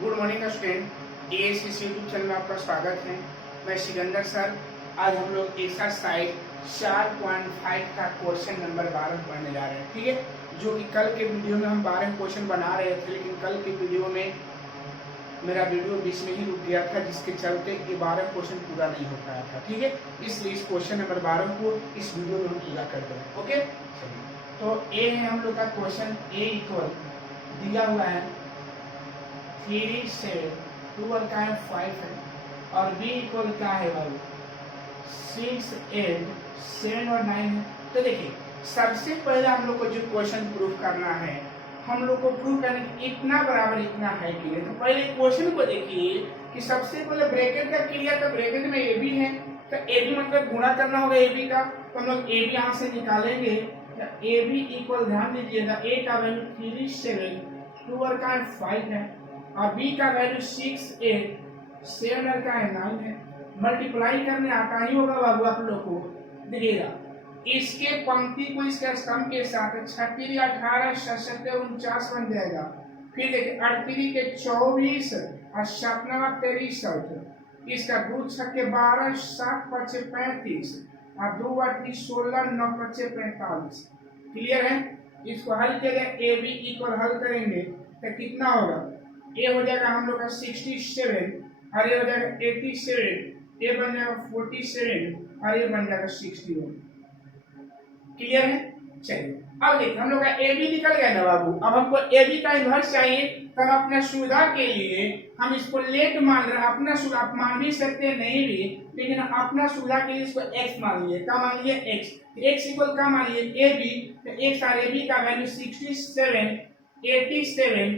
Good morning student, ASC YouTube channel में आपका स्वागत है। मैं सिकंदर सर। आज हम लोग एक्सरसाइज 4.5 का क्वेश्चन नंबर 12 पढ़ने जा रहे हैं, ठीक है। जो कि कल के वीडियो में हम 12 क्वेश्चन बना रहे थे, लेकिन कल के वीडियो में मेरा वीडियो बीच में ही रुक गया था, जिसके चलते ये 12 क्वेश्चन पूरा नहीं हो पाया था, ठीक है। इसलिए इस क्वेश्चन नंबर 12 को इस वीडियो में हम पूरा कर देंगे, ओके। तो ए है हम लोग का क्वेश्चन। ए इक्वल दिया हुआ है 3 से 2 और का है 5 है, और बी इक्वल क्या है भाई 6 8 7 और 9 है। तो देखिए, सबसे पहले हम लोग को जो क्वेश्चन प्रूफ करना है, हम लोग को प्रूफ करने की इतना बराबर इतना है कि तो पहले क्वेश्चन को देखिए कि सबसे पहले ब्रैकेट का क्रिया, तो ब्रैकेट में ए बी है, तो ए बी मतलब गुणा करना होगा ए बी का, तो हम लोग ए बी यहाँ से निकालेंगे। ए बी इक्वल, ध्यान दीजिएगा, ए का वैल्यू 3 7 2 और का 5 है, और बी का वैल्यू 6 8 7 और का 9 है। मल्टीप्लाई करने आता ही होगा बाबू आप लोग को। देखिएगा, इसके पंक्ति को इसके स्तंभ के साथ 36 18 67 49 बन जाएगा। फिर देखिए 38 के 24 और 7 63, इसका 2 छक्के 12 7 5 35 और 2 8 16 9 5 45। क्लियर है। इसको हल किया जाए, ए बी इक्वल हल करेंगे तो कितना होगा, ए हो जाएगा हम लोग का 67 और ये हो जाएगा 87, ये बन जाएगा 47 और ये बन जाएगा 61। क्लियर है। चलिए अब देखिए, हम लोग का ए बी निकल गया ना बाबू। अब हमको ए बी का इन्वर्स चाहिए, तब अपने सुविधा के लिए हम इसको लेट मान रहे हैं। अपना सुविधा आप मान भी सकते हैं, नहीं भी, लेकिन अपना सुविधा के लिए इसको एक्स मान लिए। क्या मान लिए? एक्स। एक्स इक्वल क्या मान लिए? A B. तो एक्स और ए बी का वैल्यू 67 87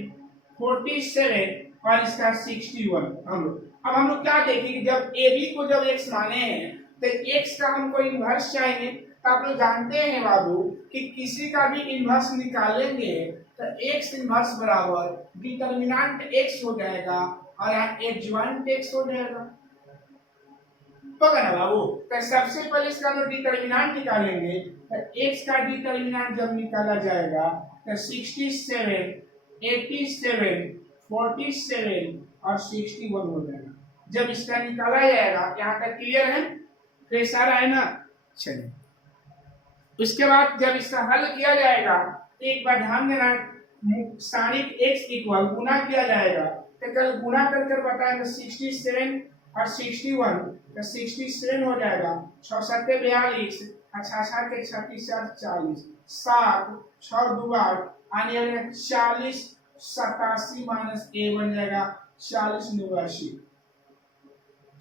47 और इसका 61 हम लोग। अब हम लोग क्या देखेंगे, जब ए बी को जब एक्स माने हैं तो एक्स का हमको इन्वर्स चाहिए। तो आप लोग जानते हैं बाबू कि किसी का भी इन्वर्स निकालेंगे तो एक्स इन्वर्स बराबर डिटर्मिनेंट एक्स हो जाएगा और यहाँ एडजॉइंट एक्स हो जाएगा, तो ना बाबू। तो सबसे पहले इसका हम डिटर्मिनेंट निकालेंगे। तो एक्स का डिटर्मिनेंट जब निकाला जाएगा तो 67 87 47 और 61 हो जाएगा। जब इसका निकाला जाएगा, यहाँ तक क्लियर है, तो सारा है ना। चलिए, उसके बाद जब इसका हल किया जाएगा, एक बार ध्यान देना, सारिक x इक्वल गुना किया जाएगा। तो कल गुना कर कर बताएंगे 67 और 61, तो 67 हो जाएगा 6 7 42 और 6 7 के 36 40 7 6 2 8 आने 40 87 माइनस ए बन जाएगा 40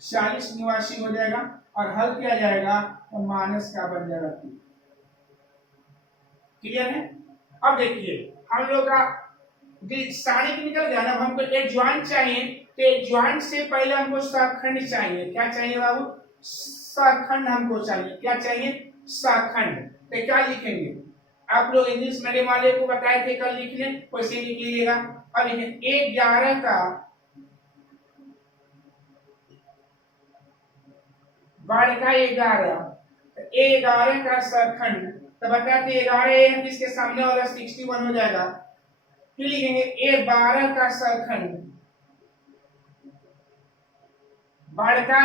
89 हो जाएगा, और हल किया जाएगा तो माइनस का बन जाएगा 2। क्लियर है। अब देखिए, हम लोग का सारी निकल गया ना। हमको एक ज्वाइंट चाहिए, तो एक ज्वाइंट से पहले हमको सखंड चाहिए। क्या चाहिए बाबू? सखंड हमको चाहिए। क्या चाहिए? सखंड। तो क्या लिखेंगे? आप लोग इंग्लिश मीडियम वाले को बताए थे कल लिखने, वैसे लिख लीजिएगा। अब लिखिए 11 का बड़का 11 का सखंड, तो बताते 11 किसके सामने वाला 61 हो जाएगा। फिर लिखेंगे ए 12 का सखंड, बड़का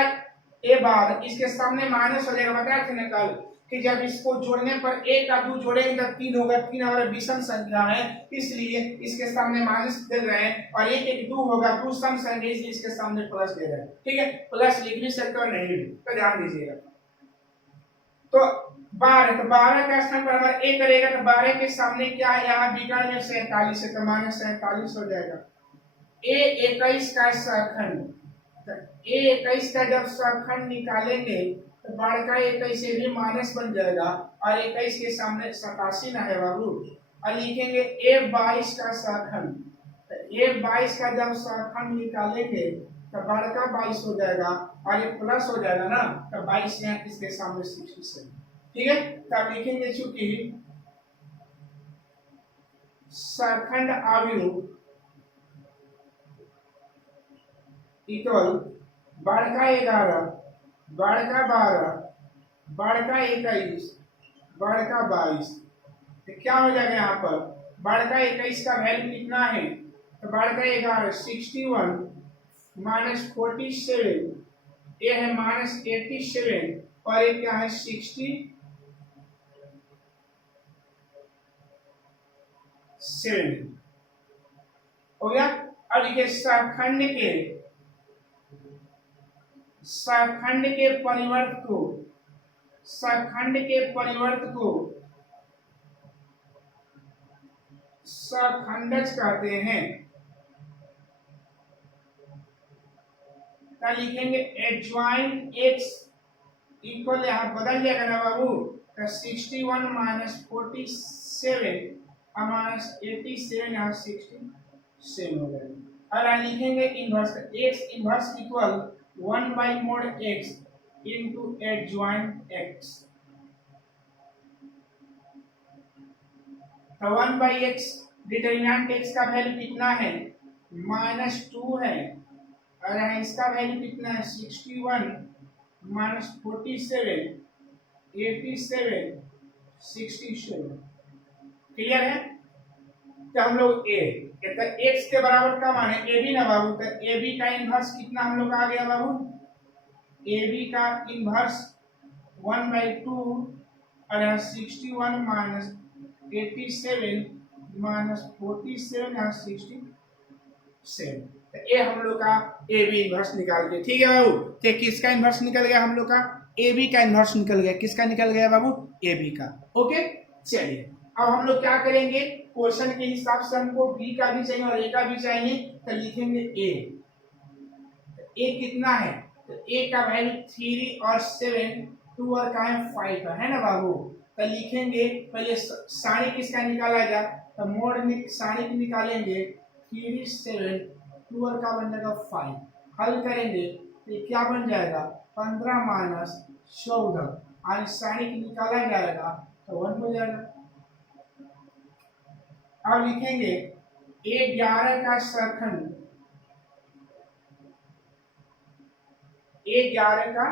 ए 12 इसके सामने माइनस हो जाएगा। बताया थे ना कल कि जब इसको जोड़ने पर ए का 2 जोड़ेंगे तो 3 होगा। 3 हमारा विषम संख्या है, इसलिए इसके सामने माइनस दे रहे हैं, और एक 2 होगा, 2 सम संख्या, इसलिए इसके सामने प्लस दे रहे हैं। ठीक है, प्लस लिख भी सकते और नहीं भी, तो ध्यान दीजिएगा। तो 12, तो 12 का स्थान पर हमारा ए करेगा, तो 12 के सामने क्या है, यहाँ विकर्ण में 47 है, तो माइनस 47 हो जाएगा। ए 21 का सखंड, तो ए 21 का जब सखंड निकालेंगे तो बड़का 21 से भी माइनस बन जाएगा, और 21 के सामने 87 ना है बाबू। और लिखेंगे ए 22 का सखंड, तो ए 22 का जब सखंड निकालेंगे तो बड़का 22 हो जाएगा, और ये प्लस हो जाएगा ना, तो 22 में इसके सामने 67। ठीक है, तब लिखेंगे चूंकि सखंड अवयव इक्वल बड़का 11 बड़का 12 बड़का 21 बड़का 22, तो क्या हो जाएगा यहाँ पर बड़का 21 का वैल्यू कितना है, तो बढ़ गए 11, 61 माइनस 47, ये है माइनस 87 और ये क्या है 67 हो गया। अब देखिए सखंड के परिवर्त को सखंडज कहते हैं। क्या लिखेंगे एडजॉइंट एक्स इक्वल, यहां बदल जाएगा ना बाबू, तो 61 माइनस 47 और माइनस 87 यहाँ 67 हो जाएगा। और यहाँ लिखेंगे inverse, x inverse equal 1 by mode x into adjoint x. तो 1 बाई एक्स, डिटरमिनेंट एक्स का वैल्यू कितना है -2 है, और यहाँ इसका वैल्यू कितना है 61 माइनस 47 87 67। क्लियर है। तो हम लोग ए एक्स के बराबर का मान है ए बी ना बाबू, तो ए बी का इनवर्स कितना हम लोग आ गया बाबू, ए बी का इनवर्स 1/2 और यहाँ 61 माइनस 87 माइनस 47 यहाँ 67। तो ये हम लोग का ए बी इनवर्स निकाल के, ठीक है बाबू। तो किसका इनवर्स निकल गया हम लोग का, ए बी का इनवर्स निकल गया। किसका निकल गया बाबू, ए बी का। ओके चलिए अब हम लोग क्या करेंगे, क्वेश्चन के हिसाब से हमको बी का भी चाहिए और ए का भी चाहिए, तो लिखेंगे ए कितना है, तो ए का वैल्यू 3 और 7, 2 और का है 5 है ना बाबू। तो लिखेंगे पहले सारी किसका निकाला जाए, तो मोड सारी की निकालेंगे 3 7 2 और का बन जाएगा 5, हल करेंगे तो क्या बन जाएगा 15 माइनस 14 और सारी की निकाला जाएगा तो 1 हो जाएगा। अब लिखेंगे 11 का सरखंड, 11 का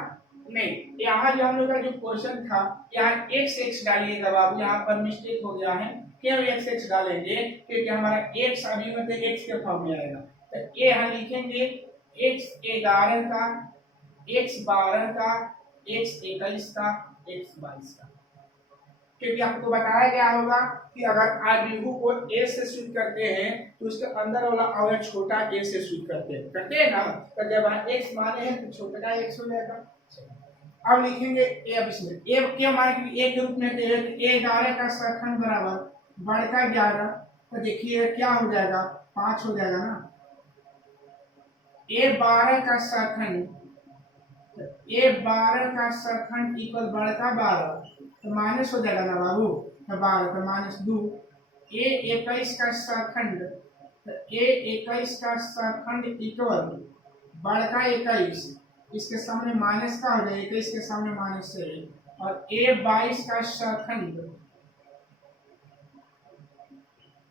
नहीं, यहाँ जो हम लोग का जो क्वेश्चन था यहाँ x डालिएगा बाबू, यहाँ पर मिस्टेक हो गया है। क्यों x डालेंगे, क्योंकि हमारा x अभी मतलब x के फॉर्म में आएगा। तो ये यहाँ लिखेंगे x11 का, x12 का, x21 का, x22 का, क्योंकि आपको बताया गया होगा कि अगर आव्यूह को a से स्विच करते हैं तो उसके अंदर वाला अवयव छोटा a से स्विच करते हैं ना। तो जब x माने हैं तो छोटा का x हो जाएगा। अब लिखेंगे a, अब इसमें a क्या माने कि a के रूप में a11 का सरखंड बराबर बड़का 11, तो देखिए क्या हो जाएगा 5 हो जाएगा ना। a12 का सरखंड, a12 का सरखंड इक्वल बड़का 12, तो माइनस हो जाएगा ना बाबू, तो 12 तो माइनस 2। a21 का सरखंड, तो a21 का सरखंड इक्वल बड़का 21, इसके सामने माइनस का हो जाएगा, 21 के सामने माइनस 7, और a22 का सरखंड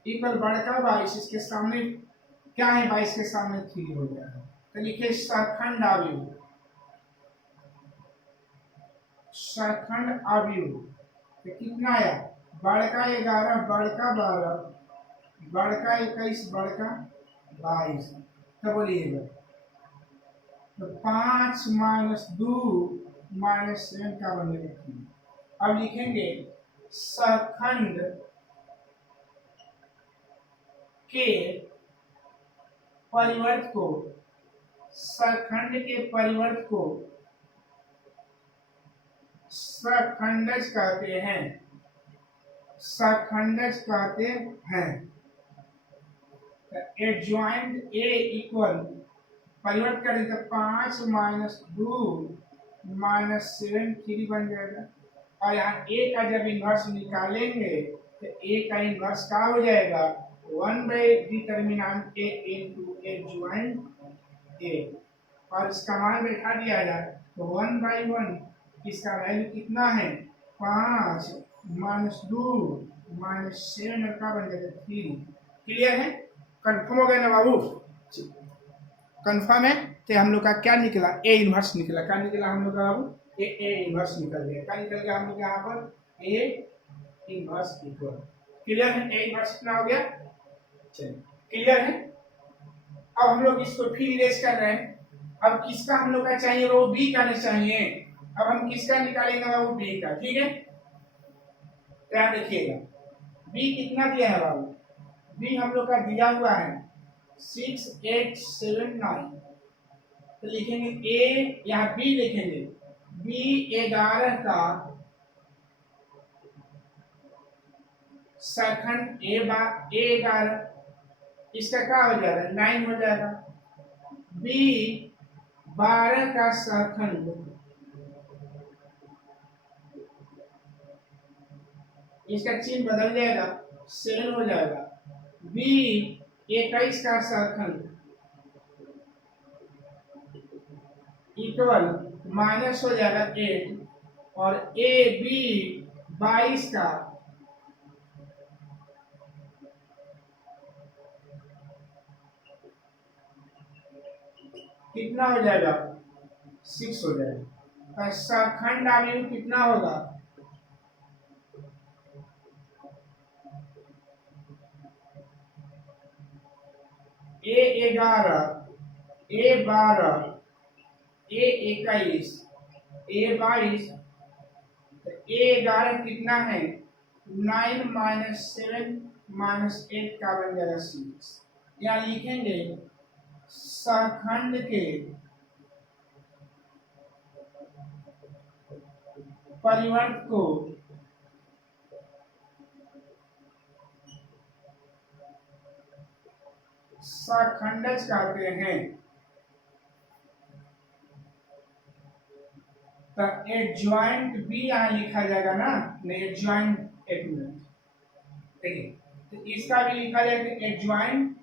इक्वल बड़का 22, इसके सामने क्या है 22 के सामने 3 हो जाएगा। तो लिखिए सरखंड अवयव, सरखंड अवयव तो कितना आया बड़का 11 बड़का 12 बड़का 21 बड़का 22, तो बोलिएगा तो 5 माइनस 2 माइनस 7 का बनेगा 3। अब लिखेंगे सरखंड के परिवर्त को, सरखंड के परिवर्त को सरखंडज कहते हैं, सरखंडज कहते हैं। एडजॉइंट ए इक्वल परिवर्त करें तो 5 माइनस 2 माइनस 7 3 बन जाएगा। और यहाँ ए का जब इनवर्स निकालेंगे तो ए का इनवर्स क्या हो जाएगा 1 by determinant A into adjoint A, और इसका मान बैठा दिया जाए तो 1/1, इसका वैल्यू कितना है 5 माइनस 2 माइनस 7 का बन जाएगा 3। क्लियर है, कंफर्म हो गया ना बाबू, कंफर्म है। तो हम लोग का क्या निकला ए इनवर्स निकला, क्या निकला हम लोग का बाबू ए इनवर्स निकल गया। क्या निकल गया हम लोग यहाँ पर ए इनवर्स इक्वल। क्लियर है, ए इनवर्स कितना हो गया, चलिए क्लियर है। अब हम लोग इसको फिर इरेज कर रहे हैं। अब किसका हम लोग का चाहिए, रो बी का नहीं चाहिए। अब हम किसका निकालेंगे, वो बी का। ठीक है, क्या देखिएगा, बी कितना दिया है बाबू, बी हम लोग का दिया हुआ है 6879। तो लिखेंगे ए, यहाँ बी लिखेंगे, बी 11 का सरखंड ए 11, इसका क्या हो जाएगा 9 हो जाएगा। बी 12 का सरखंड, इसका चिन्ह बदल जाएगा 7 हो जाएगा। बी 21 का सरखंड इक्वल माइनस हो जाएगा 8, और ए बी 22 का कितना हो जाएगा 6 हो जाएगा। सरखंड आयु कितना होगा, ए 11, ए 12, ए 21, ए 22, ए 11 कितना है 9 माइनस 7 माइनस 8 का बन जाएगा 6। यहाँ लिखेंगे सरखंड के परिवर्त को सरखंडज कहते हैं। तो एडजॉइंट बी यहाँ लिखा जाएगा ना, नहीं एडजॉइंट, एक मिनट देखिए, तो इसका भी लिखा जाएगा एडजॉइंट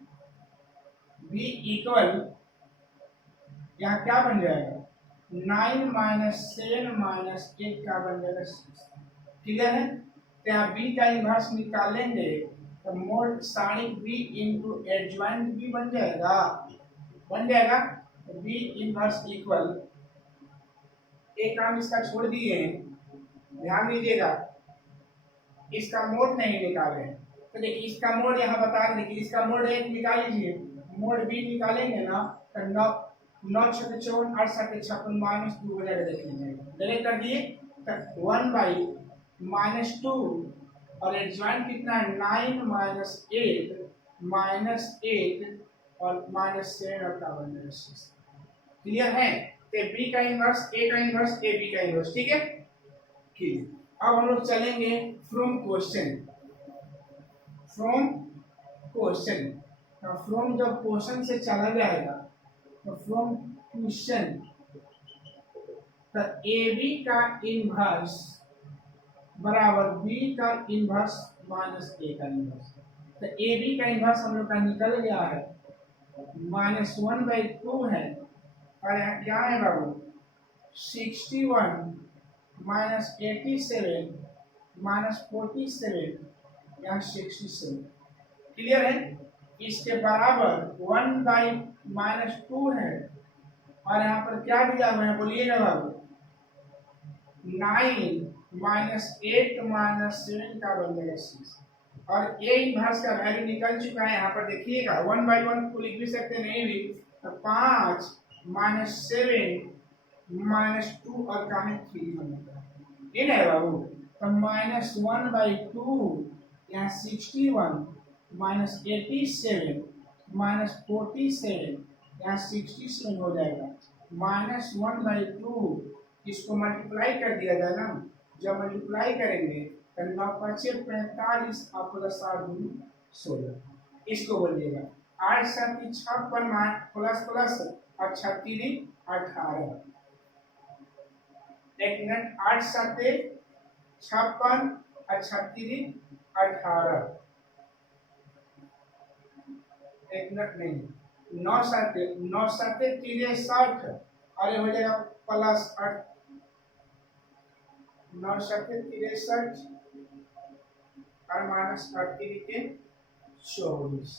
बी इक्वल, यहाँ क्या बन जाएगा 9 माइनस 7 माइनस 8 का बन जाएगा 6। क्लियर है, तो यहाँ बी का इनवर्स निकालेंगे तो मोड साइनिक बी इंटू एडजॉइंट बी बन जाएगा, बी इनवर्स इक्वल, एक काम इसका छोड़ दिए हैं, ध्यान दीजिएगा, इसका मोड नहीं निकाले। तो देखिए इसका मोड यहाँ बता रहे, देखिए इसका मोड एक निकाल लीजिए, मोड बी निकालेंगे ना तो 9 6 54 8 7 56 माइनस 2 हो जाएगा। देख लीजिए डिलीट कर दिए तो 1 बाई माइनस 2, और एडजॉइंट कितना है 9 माइनस 8 माइनस 8 और माइनस 7 और का बन जाएगा 6। क्लियर है, तो बी का इनवर्स, ए का इनवर्स, ए बी का इनवर्स। ठीक है, ठीक है। अब हम लोग चलेंगे फ्रॉम क्वेश्चन, फ्रॉम जब क्वेश्चन से चला जाएगा तो फ्रॉम क्वेश्चन, तो ए बी का इनवर्स बराबर बी का इनवर्स माइनस ए का इनवर्स। तो ए बी का इनवर्स हम लोग का निकल गया है -1/2 है, और यहाँ क्या है बाबू 61 माइनस 87 माइनस 47, यहाँ 67। क्लियर है, इसके बराबर 1/-2 है, और यहाँ पर क्या दिया हुआ है बोलिएगा बाबू 9 माइनस 8 माइनस 7 का बन जाएगा 6, और ए इनवर्स का वैल्यू निकल चुका है। यहाँ पर देखिएगा 1/1 को लिख भी सकते नहीं भी, तो 5 माइनस 7 माइनस 2 और का है 3 होगा, ये है बाबू। तो -1/2 यहाँ 61 माइनस 87 माइनस 47, यहाँ 67 हो जाएगा, -1/2 इसको मल्टीप्लाई कर दिया जाए ना, जब मल्टीप्लाई करेंगे तो 9 5 45 और प्लस 8 2 16, इसको बोलिएगा 8 7 56 प्लस प्लस और 36 18, एक मिनट 8 7 56 और 36 18, एक मिनट नहीं 9 7 63, और ये हो जाएगा प्लस 8, 9 7 63 और माइनस 38 के 24,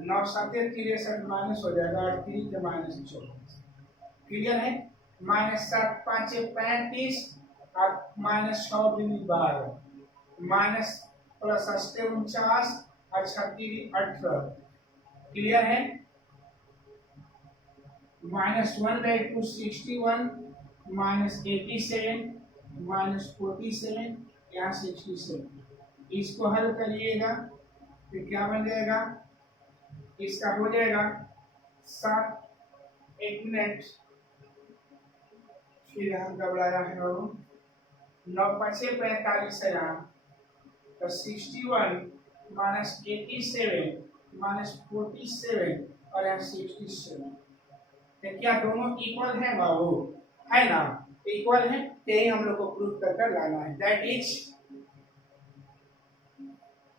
9 7 63 माइनस हो जाएगा 38 के माइनस 24। क्लियर है, -7 5 35 और -6 12, माइनस प्लस 49 अच्छा 18 क्लियर है। -1/2 61 -87 -47 यहाँ 67, इसको हल करिएगा तो क्या बन जाएगा, इसका हो जाएगा 7 1 मिनट, फिर यहाँ घबराया है बाबू 9 5 45 है यहाँ, तो 61 -87 -47 और यहाँ 67, तो क्या दोनों इक्वल है बाबू, है ना, इक्वल है, यही हम लोग को प्रूव कर लाना है, that is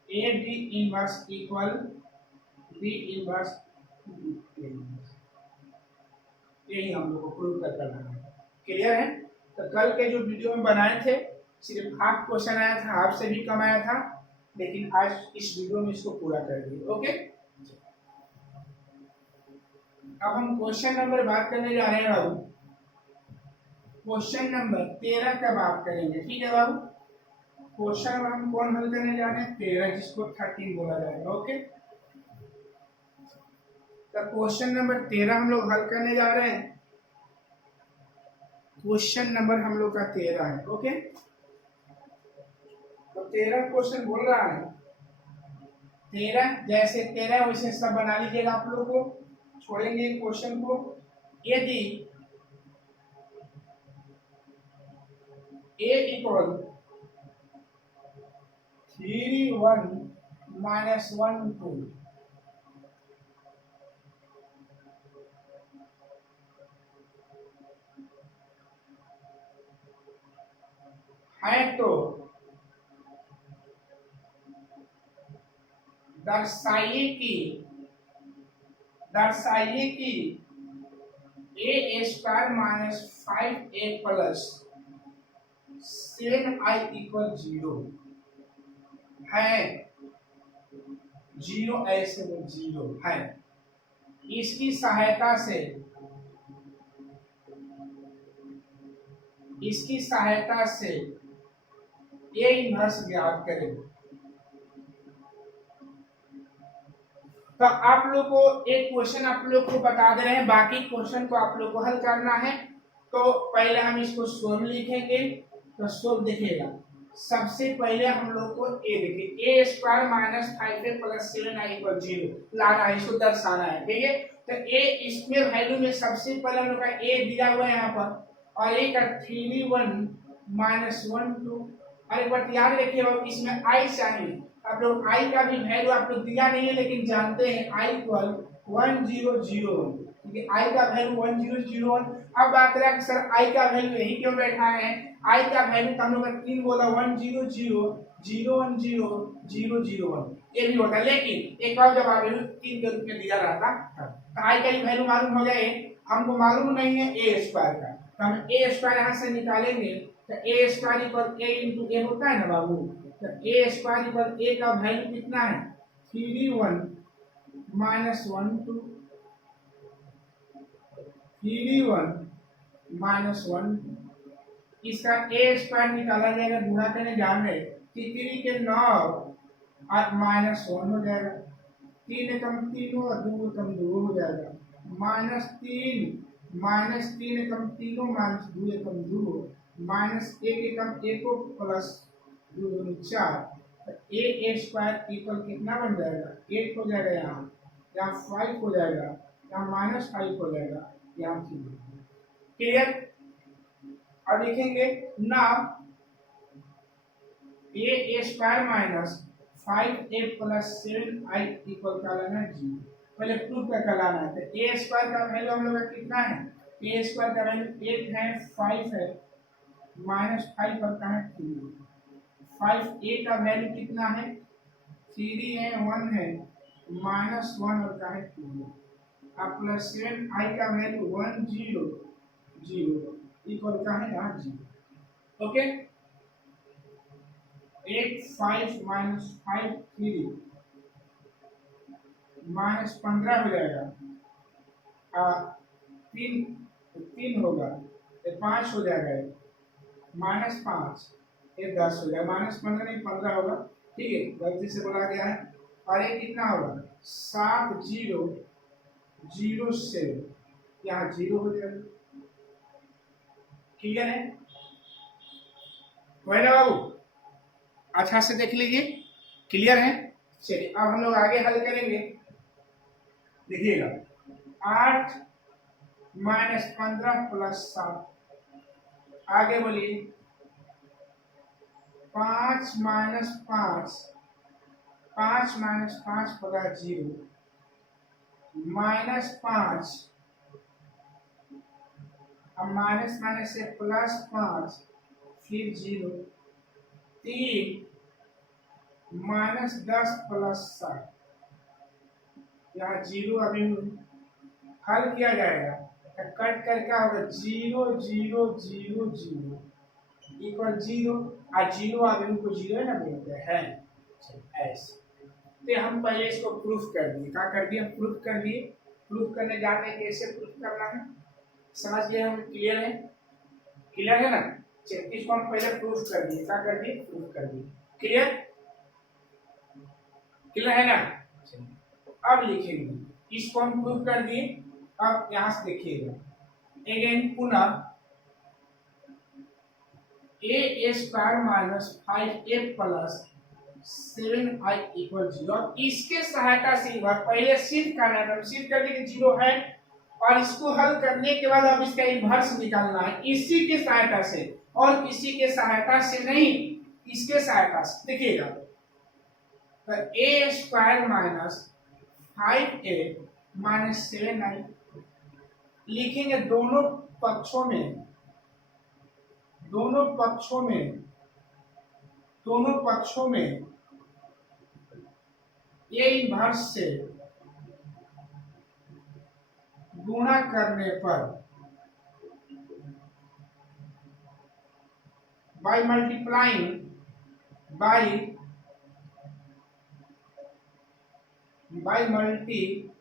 A B inverse equal B inverse, यही हम लोग को प्रूव कर लाना है। क्लियर है। तो कल के जो वीडियो में बनाए थे सिर्फ हाफ क्वेश्चन आया था, हाफ से भी कम आया था, लेकिन आज इस वीडियो में इसको पूरा कर दिए। ओके, अब हम क्वेश्चन नंबर बात करने जा रहे हैं बाबू, क्वेश्चन नंबर 13 का बात करेंगे, ठीक है बाबू। क्वेश्चन हम कौन हल करने जा रहे हैं, 13, जिसको 13 बोला जाएगा। ओके, तो क्वेश्चन नंबर 13 हम लोग हल करने जा रहे हैं, क्वेश्चन नंबर हम लोग का 13 है। ओके, तो 13 क्वेश्चन बोल रहा है, 13 जैसे 13 वैसे सब बना लीजिएगा आप लोग को, छोड़ेंगे क्वेश्चन को। यदि a इक्वल 3 1 -1 2 है तो दर्शाइए कि a square -5a plus 7i equal 0 है, 0 ऐसे में 0 है, इसकी सहायता से a इनवर्स ज्ञात करें। तो आप लोग को एक क्वेश्चन आप लोग को बता दे रहे हैं, बाकी क्वेश्चन को आप लोग को हल करना है। तो पहले हम इसको सोल्व लिखेंगे, तो सोल्व देखिएगा। सबसे पहले हम लोग को ए देखिए, a square -5a plus 7i equal 0 लाना है, इसको दर्शाना है, ठीक है। तो a इसमें वैल्यू में सबसे पहले हम लोग का a दिया हुआ है यहाँ पर, और a का 3 1 -1 2, और एक बात याद रखिए इसमें i चाहिए। आप लोग i का भी वैल्यू आप लोग दिया नहीं है, लेकिन जानते हैं i इक्वल 1001, क्योंकि i का वैल्यू 1001। अब बात रहा कि सर i का वैल्यू यही क्यों बैठा है, i का वैल्यू हम लोग 3 बोला 1 0 0 0 1 0 0 0 1, ये भी होता है, लेकिन एक और जब वैल्यू 3 के रूप में दिया रहता तो i का वैल्यू मालूम हो गया, हमको मालूम नहीं है a स्क्वायर का, तो हम a स्क्वायर यहाँ से निकालेंगे, तो a square equal a into a होता है ना बाबू। तो a स्क्वायर इक्वल a का वैल्यू कितना है, 3 1 -1 2, 3 1 -1 2, इसका a स्क्वायर निकाला जाएगा, गुणा करने ध्यान रहे, 3 के 9 और -1 हो जाएगा, 3 कम 3 हो, 2 कम 2 हो जाएगा, -3 -3 कम 3 हो, -2 कम 2 हो, -1 कम 1 हो, प्लस 2 2 4, तो a स्क्वायर इक्वल कितना बन जाएगा, 8 हो जाएगा, यहाँ 5 हो जाएगा, यहाँ -5 हो जाएगा, यहाँ 3। क्लियर। और लिखेंगे now a square -5a plus 7i equal का लाना है 0, पहले प्रूफ करके लाना है। तो a स्क्वायर का वैल्यू हम लोग का कितना है, a स्क्वायर का वैल्यू 8 है, 5 है, -5 और का है 3, 5a का वैल्यू कितना है, 3 है, 1 है, -1 और का है 2, अब प्लस 7i का वैल्यू 1 0 0 इक्वल का है 0। ओके, 8 5 -5 3 -15 हो जाएगा, 3 होगा, 5 हो जाएगा, -5 10 हो जाएगा, -15 नहीं 15 होगा, ठीक है, गलती से बोला गया है। और ये कितना होगा 7007, यहाँ 0 हो जाएगा। क्लियर है ना बाबू? अच्छा से देख लीजिए, क्लियर है। चलिए अब हम लोग आगे हल करेंगे। देखिएगा 8 माइनस 15 प्लस 7, आगे बोलिए 5 माइनस 5, 5 माइनस 5 प्लस 0, माइनस 5, अब माइनस माइनस से प्लस 5, फिर 0, 3 माइनस 10 प्लस 7, यहाँ 0 अभी हल किया जाएगा तो कट कर क्या होगा 0 0 0 0 इक्वल 0, और 0 अभी को 0 है ना बोलते हैं ऐसे। तो हम पहले इसको प्रूफ कर दिए। क्या कर दिए? प्रूफ कर दिए। प्रूफ करने जाते हैं कैसे प्रूफ करना है, समझ गए हम? क्लियर है? क्लियर है ना? चलिए इसको हम पहले प्रूफ कर दिए। क्या कर दिए? प्रूफ कर दिए। क्लियर? क्लियर है ना? अब लिखेंगे, इसको हम प्रूफ कर दिए। अब यहां से देखिएगा अगेन पुनः a square minus 5a plus 7i equal 0। इसके सहायता से पहले सिद्ध करना है, सिद्ध करने के 0 है और इसको हल करने के बाद अब इसका इन्वर्स निकालना है इसी के सहायता से, और किसी के सहायता से नहीं, इसके सहायता से। देखिएगा तो a square minus 5a minus 7i लिखेंगे दोनों पक्षों में, दोनों पक्षों में a इन्वर्स से गुणा करने पर by multiplying by multiplying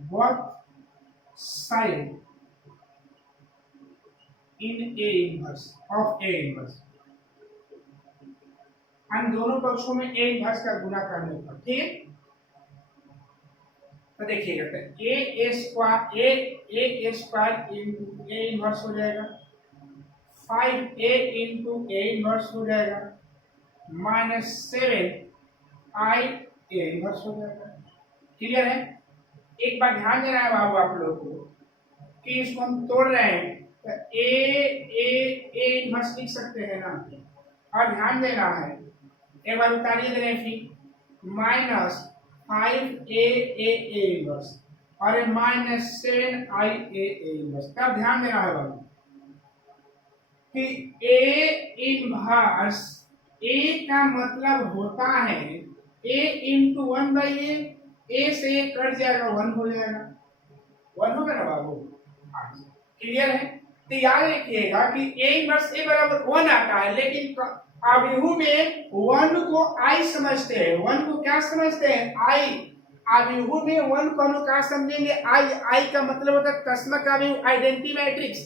both side in A inverse of A inverse, हम दोनों पक्षों में A इन्वर्स का गुणा करने पर। ठीक है, तो देखिएगा तो A square into A inverse हो जाएगा, 5A इंटू A इन्वर्स हो जाएगा, माइनस 7i A इन्वर्स हो जाएगा। क्लियर है? एक बार ध्यान देना है बाबू आप लोग को कि इसको हम तोड़ रहे हैं तो ए इन्वर्स लिख सकते हैं ना, और ध्यान देना है एक बार उतारिए दे रहे माइनस 5a इन्वर्स और माइनस 7i इन्वर्स। तब ध्यान देना है बाबू कि a इन्वर्स a का मतलब होता है a इंटू 1/a, a से a कट जाएगा 1 हो जाएगा, 1 होगा ना बाबू? क्लियर है? तो याद रखिएगा कि a इन्वर्स a बराबर 1 आता है, लेकिन अभिहू में 1 को i समझते हैं। 1 को क्या समझते हैं? i। अभिहू में 1 को हम क्या समझेंगे? i का मतलब होता है तस्मक अभिहू, आइडेंटिटी मैट्रिक्स,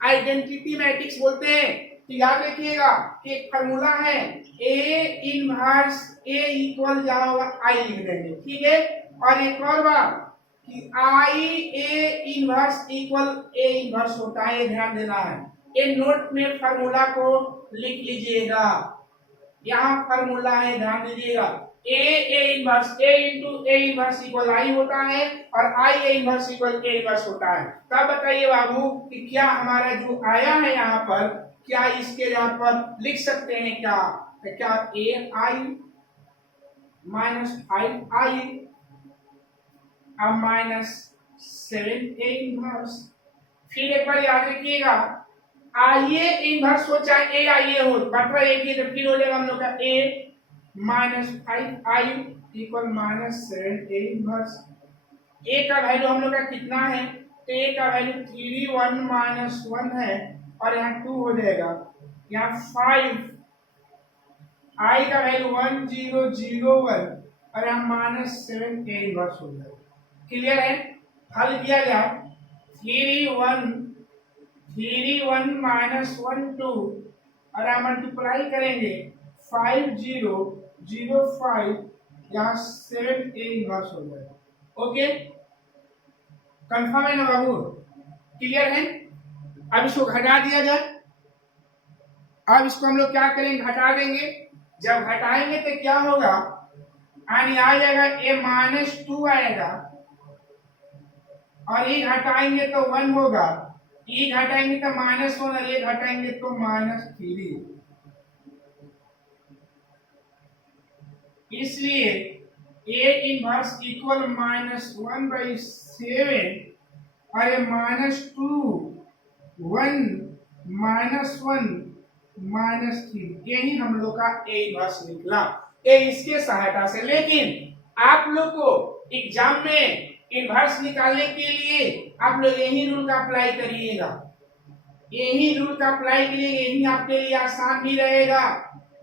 आइडेंटिटी मैट्रिक्स बोलते हैं। तो याद रखिएगा कि एक फार्मूला है a इनवर्स a इक्वल जहां होगा i लिख देंगे। ठीक है, और एक और बात कि i a inverse equal a inverse होता है, ध्यान देना है। ये नोट में फार्मूला को लिख लीजिएगा, यहाँ फार्मूला है, ध्यान दीजिएगा। a inverse a into a inverse equal i होता है और i a inverse equal a inverse होता है। तब बताइए बाबू कि क्या हमारा जो आया है यहाँ पर, क्या इसके यहाँ पर लिख सकते हैं क्या? तो क्या a i माइनस 5i अब माइनस 7a इनवर्स। फिर एक बार याद रखिएगा आइए इनवर्स हो चाहे a आइए हो, मतलब एक ही, तो फिर हो जाएगा हम लोग का a minus 5i equal minus 7a inverse. a का वैल्यू हम लोग का कितना है? तो a का वैल्यू 3 1 माइनस 1 है और यहाँ 2 हो जाएगा, यहाँ 5, i का वैल्यू 1 0 0 1 और यहाँ माइनस 7a इनवर्स हो जाएगा। क्लियर है? हल किया जाए 3 1 -1 2 और आप मल्टीप्लाई करेंगे 5 0 0 5 यहाँ 7 A इनवर्स हो जाएगा। ओके, कंफर्म है ना बाबू, क्लियर है? अब इसको घटा दिया जाए। अब इसको हम लोग क्या करेंगे, घटा देंगे। जब घटाएंगे तो क्या होगा, यानी आ जाएगा A -2 आएगा, और ये घटाएंगे तो 1 होगा, ये घटाएंगे तो -1 और ये घटाएंगे तो -3। इसलिए A इनवर्स इक्वल -1/7 और ये -2 1 -1 -3, यही हम लोग का A इनवर्स निकला। ये इसके सहायता से। लेकिन आप लोग को एग्जाम में इनवर्स निकालने के लिए आप लोग यही रूल का अप्लाई करिएगा, यही रूल का अप्लाई करिएगा, यही आपके लिए आसान भी रहेगा।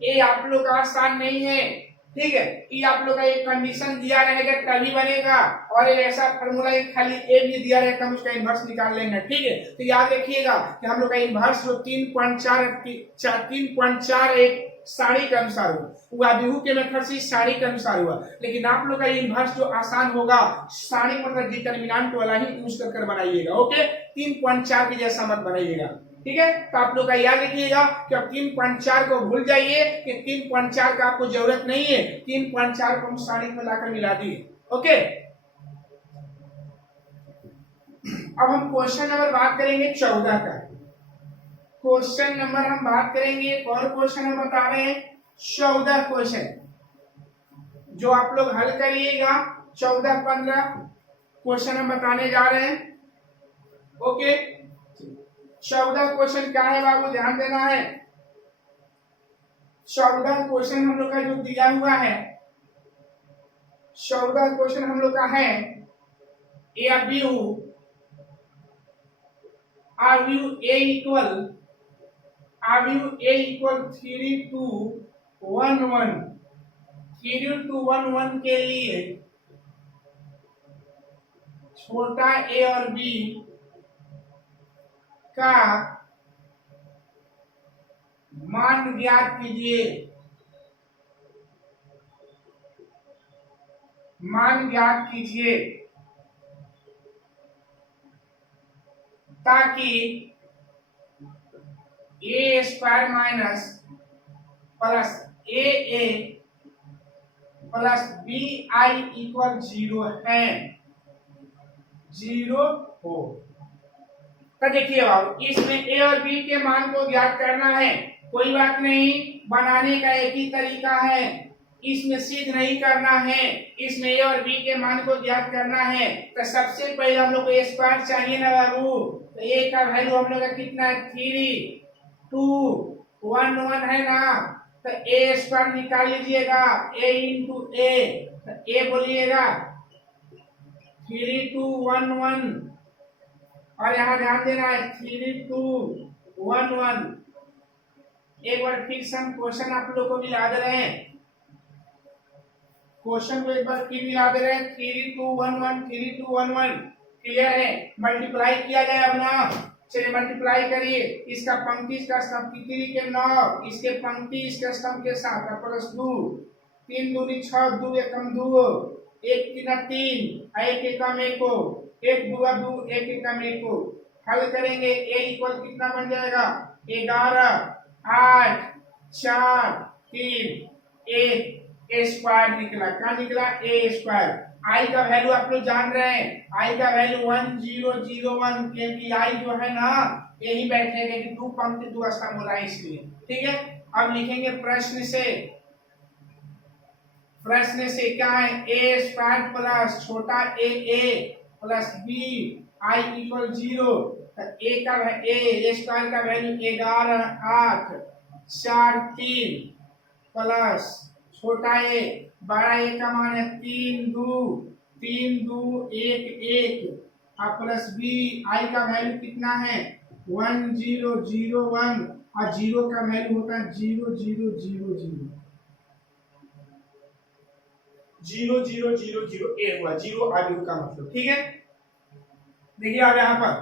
ये आप लोग का आसान नहीं है, ठीक है? ये आप लोग का एक कंडीशन दिया रहेगा तभी बनेगा, और ऐसा फार्मूला खाली ए भी दिया रहेगा, हम उसका इनवर्स निकाल लेंगे, ठीक है? तो याद रखिएगा कि हम लोग का इनवर्स जो 3.4 एक साड़ी के अनुसार हुआ, वो अभिहू के मेथड से साड़ी के अनुसार हुआ। लेकिन आप लोग का इनवर्स जो आसान होगा, साड़ी मतलब डिटरमिनेंट वाला ही यूज कर बनाइएगा। ओके, 3.4 के जैसा मत बनाइएगा, ठीक है? तो आप लोग का याद रखिएगा कि अब 3.4 को भूल जाइए कि 3.4 का आपको जरूरत नहीं है, 3.4 को हम साड़ी में लाकर मिला दिए। ओके, अब हम क्वेश्चन नंबर बात करेंगे 14 का। क्वेश्चन नंबर हम बात करेंगे, एक और क्वेश्चन हम बता रहे हैं 14 क्वेश्चन जो आप लोग हल करिएगा। 14-15 क्वेश्चन हम बताने जा रहे हैं। ओके, 14 क्वेश्चन क्या है बाबू, ध्यान देना है। 14 क्वेश्चन हम लोग का जो दिया हुआ है, 14 क्वेश्चन हम लोग का है A इक्वल 3 2 1 1, 3 2 1 1 के लिए छोटा a और b का मान ज्ञात कीजिए। मान ज्ञात कीजिए ताकि a square minus plus a plus bi equal 0 है, 0 हो। तो देखिए बाबू, इसमें a और b के मान को ज्ञात करना है। कोई बात नहीं, बनाने का एक ही तरीका है, इसमें सिद्ध नहीं करना है, इसमें a और b के मान को ज्ञात करना है। तो सबसे पहले हम लोग को a स्क्वायर चाहिए ना बाबू। तो a का वैल्यू हम लोग का कितना है, 3 2 1 1 है ना। तो a स्क्वायर निकाल लीजिएगा, a इंटू a, तो a बोलिएगा 3 2 1 1, और यहाँ ध्यान देना है 3 2 1 1। एक बार फिर से हम क्वेश्चन आप लोग को मिला दे रहे हैं, क्वेश्चन को एक बार फिर मिला दे रहे हैं। 3 2 1 1, 3 2 1 1, क्लियर है? मल्टीप्लाई किया जाए अब ना, चलिए मल्टीप्लाई करिए। इसका पंक्ति इसका स्तंभ की 3 के 9, इसके पंक्ति इसके स्तंभ के साथ प्लस 2, 3 दूनी 6, 2 एकम 2, 1 3 3, 1 एकम 1, 1 2 2, 1 एकम 1। हल करेंगे, a इक्वल कितना बन जाएगा, 11 8 4 3 1, a स्क्वायर निकला। क्या निकला, a स्क्वायर। i का वैल्यू आप लोग जान रहे हैं, i का वैल्यू 1 0 0 1, क्योंकि i जो है ना यही बैठेगा कि 2 पंक्ति 2 स्तंभ हो रहा है इसलिए, ठीक है? अब लिखेंगे प्रश्न से, प्रश्न से क्या है, a स्क्वायर प्लस छोटा a plus b i equal 0। a का a स्क्वायर का वैल्यू 11 8 4 3 प्लस छोटा a, बड़ा a का मान है 3 2 1 1, और प्लस b i का वैल्यू कितना है 1 0 0 1, और 0 का वैल्यू होता है 0 0 0 0 0 0 0 0 a हुआ, 0 आगे का मतलब, ठीक है? देखिए अब यहाँ पर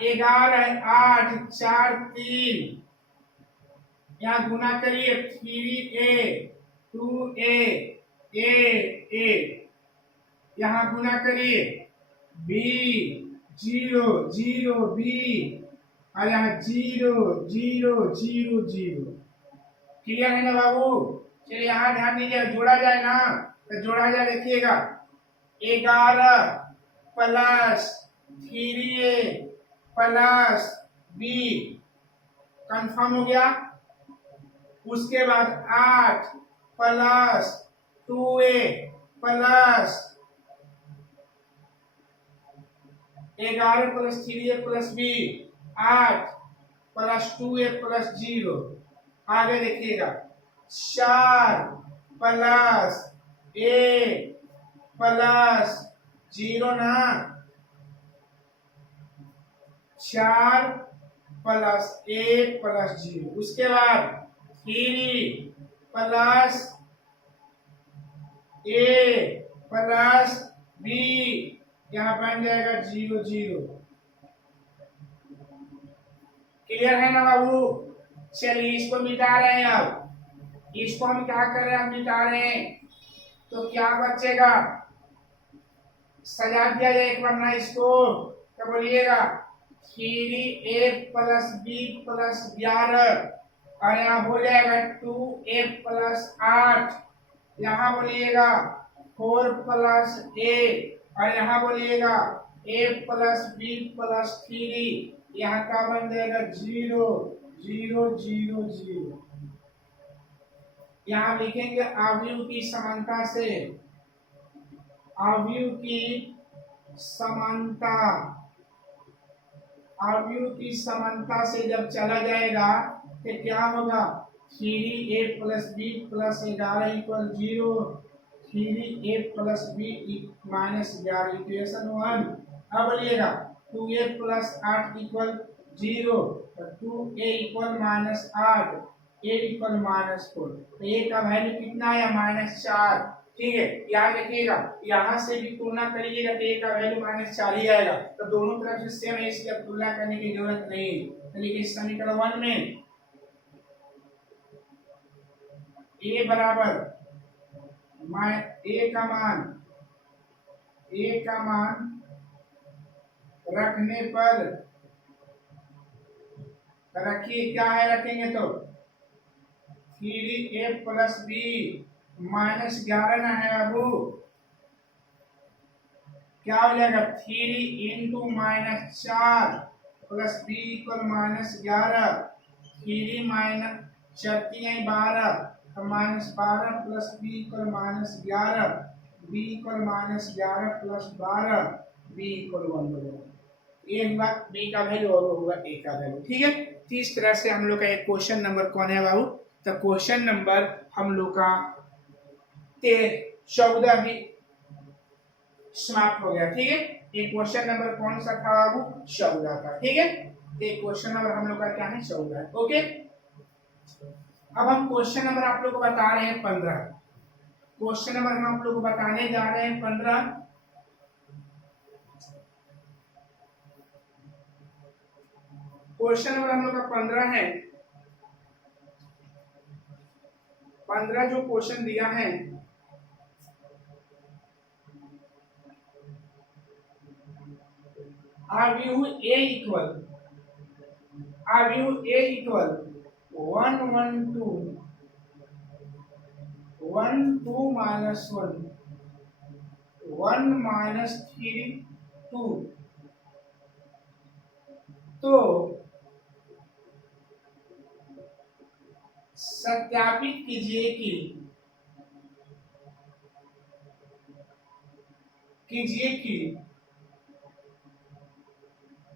11 8 4 3, यहाँ गुना करिए 3a 2a a, यहाँ गुना करिए b 0 0 b, और यहाँ 0 0 0 0। क्लियर है ना बाबू? चलिए यहाँ ध्यान दीजिए, जोड़ा जाए ना तो जोड़ा जाए, देखिएगा 11 plus 3a plus b, confirm हो गया। उसके बाद 8 plus 2a plus 11 plus 3a plus b, 8 plus 2a plus 0। आगे देखिएगा 4 प्लस a प्लस 0 ना, 4 प्लस a प्लस 0। उसके बाद 3 प्लस a प्लस b, यहाँ बन जाएगा 0 0। क्लियर है ना बाबू? चलिए इसको मिटा रहे हैं, अब इसको हम क्या कर रहे हैं, हम मिटा रहे हैं, तो क्या बचेगा, सजा दिया जाए एक बार ना इसको, तो बोलिएगा 3a प्लस b प्लस 11, और यहाँ हो जाएगा 2a प्लस 8, यहाँ बोलिएगा 4 प्लस a, और यहाँ बोलिएगा a प्लस b प्लस 3, यहाँ का बन जाएगा 0 0 0 0। यहाँ लिखेंगे अवयव की समानता से, अवयव की समानता, अवयव की समानता से जब चला जाएगा तो क्या होगा, 3a plus b plus 11 equal 0, 3a plus b minus 11 equation 1। अब बोलिएगा 2a plus 8 equal 0, 2a equal minus 8, a equal minus 4, तो a का वैल्यू कितना है, -4। ठीक है, याद रखिएगा, यहाँ से भी तुलना करिएगा तो a का वैल्यू -4 ही आएगा, तो दोनों तरफ से सेम है, इसकी अब तुलना करने की जरूरत नहीं है। तो लिखिए समीकरण 1 में a बराबर a का मान रखने पर, रखिए क्या है, रखेंगे तो 3a प्लस b -11 ना है बाबू, क्या हो जाएगा 3 into -4 plus b equal -11, 3 minus 12 तो -12 plus b equal -11, b equal -11 plus 12, b equal 1 हो जाएगा। एक बार b का वैल्यू और होगा a का वैल्यू। ठीक है, तो इस तरह से हम लोग का एक क्वेश्चन नंबर कौन है बाबू, तो क्वेश्चन नंबर हम लोग का 14 भी समाप्त हो गया। ठीक है, ये क्वेश्चन नंबर कौन सा था बाबू, 14 था। ठीक है, ये क्वेश्चन नंबर हम लोग का क्या है, 14 है। ओके, अब हम क्वेश्चन नंबर आप लोग को बता रहे हैं 15। क्वेश्चन नंबर हम आप लोग को बताने जा रहे हैं 15। क्वेश्चन नंबर हम लोग का 15 है। 15 जो क्वेश्चन दिया है, अवयव a इक्वल 1 1 2 1 2 माइनस 1 1 माइनस 3 2, तो सत्यापित कीजिए कि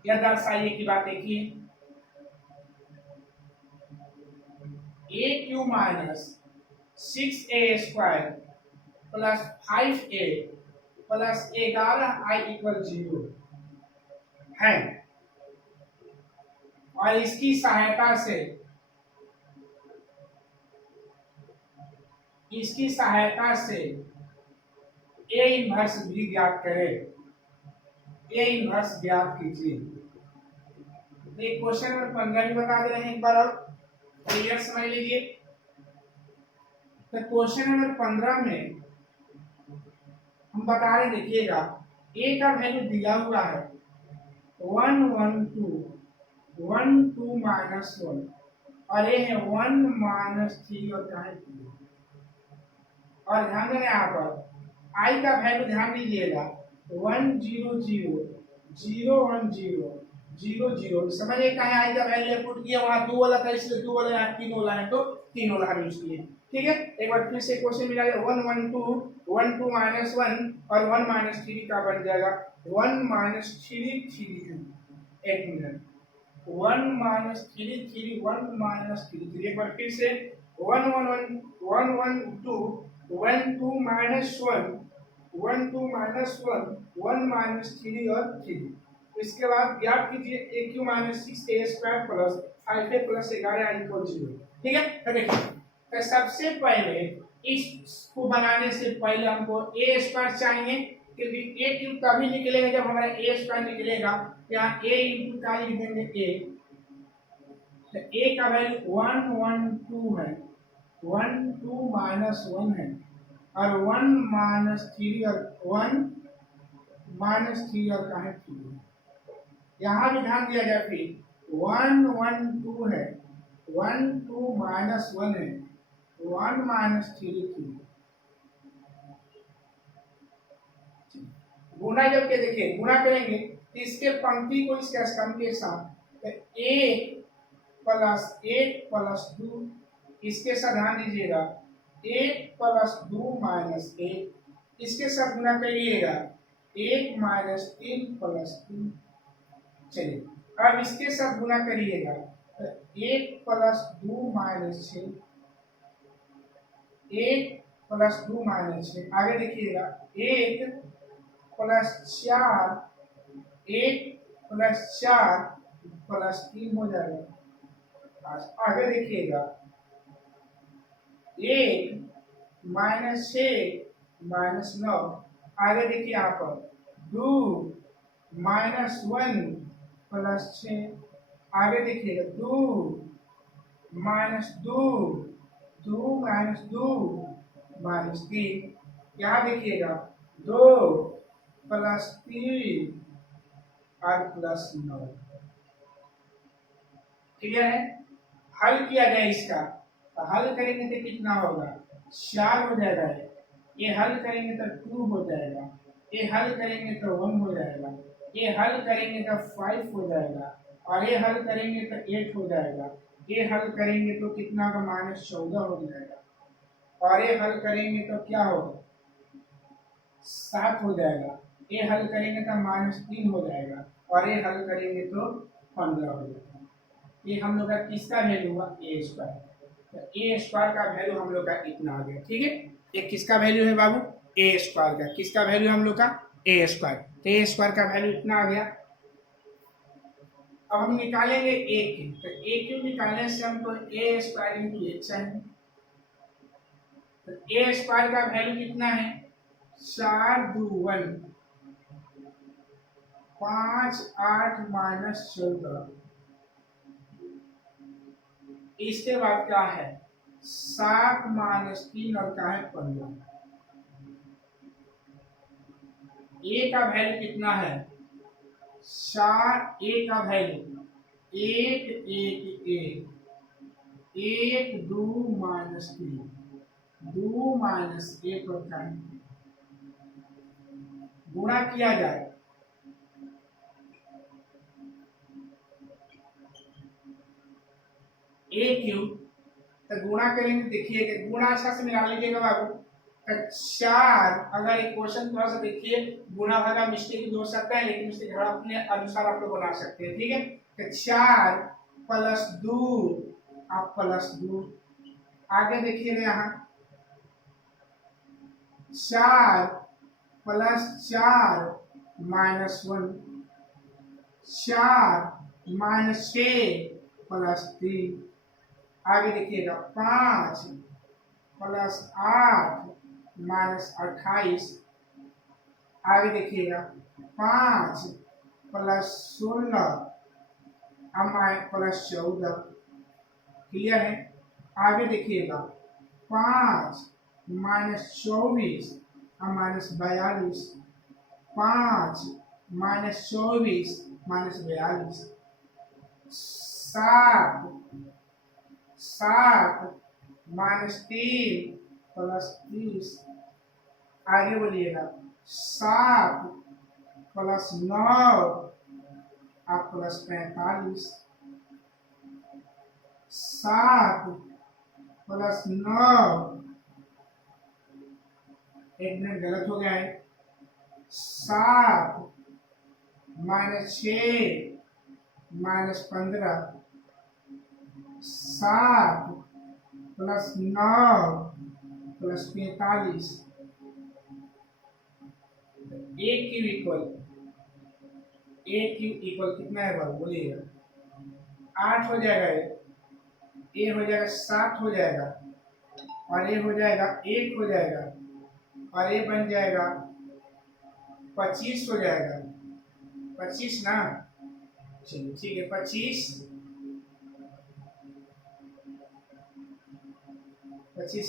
या दर्शाइए की बात देखिए, a Q minus 6a square plus 5a plus 11i equal 0 है, और इसकी सहायता से a इनवर्स भी ज्ञात करें। ए इनवर्स ज्ञात कीजिए। एक क्वेश्चन नंबर 15 भी बता दे रहे हैं एक बार और क्लियर समझ लीजिए। तो क्वेश्चन नंबर 15 में हम बता रहे, देखिएगा ए का वैल्यू दिया हुआ है 1 1 2 1 2 माइनस 1 और ये है 1 माइनस 3 और क्या है 2। और ध्यान देना यहाँ पर आई का वैल्यू ध्यान दीजिएगा 1 0 0 0 1 0 0 0। समझिए कहाँ आई का वैल्यू पुट किया, वहाँ 2 वाला था इसलिए 2 वाला, यहाँ 3 वाला है तो 3 वाला हम यूज किए। ठीक है, एक बार फिर से क्वेश्चन मिला 1 1 2 1 2 माइनस 1 और 1 माइनस 3 का बन जाएगा 1 माइनस 3 3। एक मिनट, 1 माइनस 3 3 1 माइनस 3। एक बार फिर से 1 1 1 1 1 2 1 2 माइनस 1 1 2 माइनस 1 1 माइनस 3 और 3। इसके बाद ज्ञात कीजिए ए cube minus 6 A square plus 5 A plus 11 equal 0। ठीक है, तो देखिए तो सबसे पहले इसको बनाने से पहले हमको ए स्क्वायर चाहिए, क्योंकि ए क्यूब तभी निकलेगा जब हमारा ए स्क्वायर निकलेगा। यहाँ ए इंटू का लिख देंगे ए, तो ए का वैल्यू 1 1 2 है, 1 2 माइनस 1 है और 1 माइनस 3 और 1 माइनस 3 और का है 3। यहाँ भी ध्यान दिया जाए, फिर 1 1 2 है, 1 2 माइनस 1 है, 1 माइनस 3 3। गुना जब के देखिए गुना करेंगे तो इसके पंक्ति को इसके स्तंभ के साथ, तो 1 प्लस 1 प्लस 2, इसके साथ ध्यान दीजिएगा 1 प्लस 2 माइनस 1, इसके साथ गुना करिएगा 1 माइनस 3 प्लस 2। चलिए अब इसके साथ गुना करिएगा तो 1 प्लस 2 माइनस 6, 1 प्लस 2 माइनस 6। आगे देखिएगा 1 प्लस 4, 1 प्लस 4 प्लस 3 हो जाएगा। आगे देखिएगा 1 माइनस 6 माइनस 9। आगे देखिए यहाँ पर 2 माइनस 1 प्लस 6। आगे देखिएगा 2 माइनस 2 2 माइनस 2 माइनस 3। यहाँ देखिएगा 2 प्लस 3 और प्लस 9। क्लियर है? हल किया जाए इसका, तो हल करेंगे तो कितना होगा 4 हो जाएगा, ये हल करेंगे तो 2 हो जाएगा, ये हल करेंगे तो 1 हो जाएगा, ये हल करेंगे तो 5 हो जाएगा और ये हल करेंगे तो 8 हो जाएगा, ये हल करेंगे तो कितना होगा -14 हो जाएगा और ये हल करेंगे तो क्या होगा 7 हो जाएगा, ये हल करेंगे तो -3 हो जाएगा और ये हल करेंगे तो 15 हो जाएगा। ये हम लोग का किसका वैल्यू हुआ ए स्क्वायर, तो ए स्क्वायर का वैल्यू हम लोग का इतना आ गया। ठीक है, ये किसका वैल्यू है बाबू ए स्क्वायर का, किसका वैल्यू हम लोग का ए स्क्वायर, तो ए स्क्वायर का वैल्यू इतना आ गया। अब हम निकालेंगे ए क्यूब, तो ए क्यूब निकालने से हमको ए स्क्वायर इंटू एच चाहिए, तो ए स्क्वायर का वैल्यू कितना है 4 2 1 5 8 माइनस 14। इसके बाद क्या है 7 माइनस 3 और क्या है 15। ए का वैल्यू कितना है 4, ए का वैल्यू 1 1 1 1 2 माइनस 3 2 माइनस 1 और क्या है गुणा किया जाए ए क्यूब, तो गुणा करेंगे देखिए गुणा अच्छा से मिला लीजिएगा बाबू। तो 4, अगर एक क्वेश्चन थोड़ा सा देखिए गुणा भागा मिस्टेक हो सकता है, लेकिन उसके घर अपने अनुसार आप लोग बना सकते हैं। ठीक है, तो 4 प्लस 2 आप प्लस 2। आगे देखिएगा यहाँ 4 प्लस 4 माइनस 1, 4 माइनस 6 प्लस 3। आगे देखिएगा 5 प्लस 8 माइनस 28। आगे देखिएगा 5 प्लस 16 प्लस 14, क्लियर है। आगे देखिएगा 5 minus 24 minus 42, 5 minus 24 minus 42, 7 minus 3 plus 30, आगे बोलिएगा 7 प्लस 9 प्लस 45, 7 प्लस 9, एक मिनट गलत हो गया है, 7 माइनस 6 माइनस 15, 7 प्लस 9 प्लस 45, ए क्यू इक्वल कितना है बाबू बोलिएगा, 8 हो जाएगा, ए हो जाएगा 7 हो जाएगा, और ए हो जाएगा 1 हो जाएगा, और ए बन जाएगा 25 हो जाएगा, 25 ना, चलिए ठीक है 25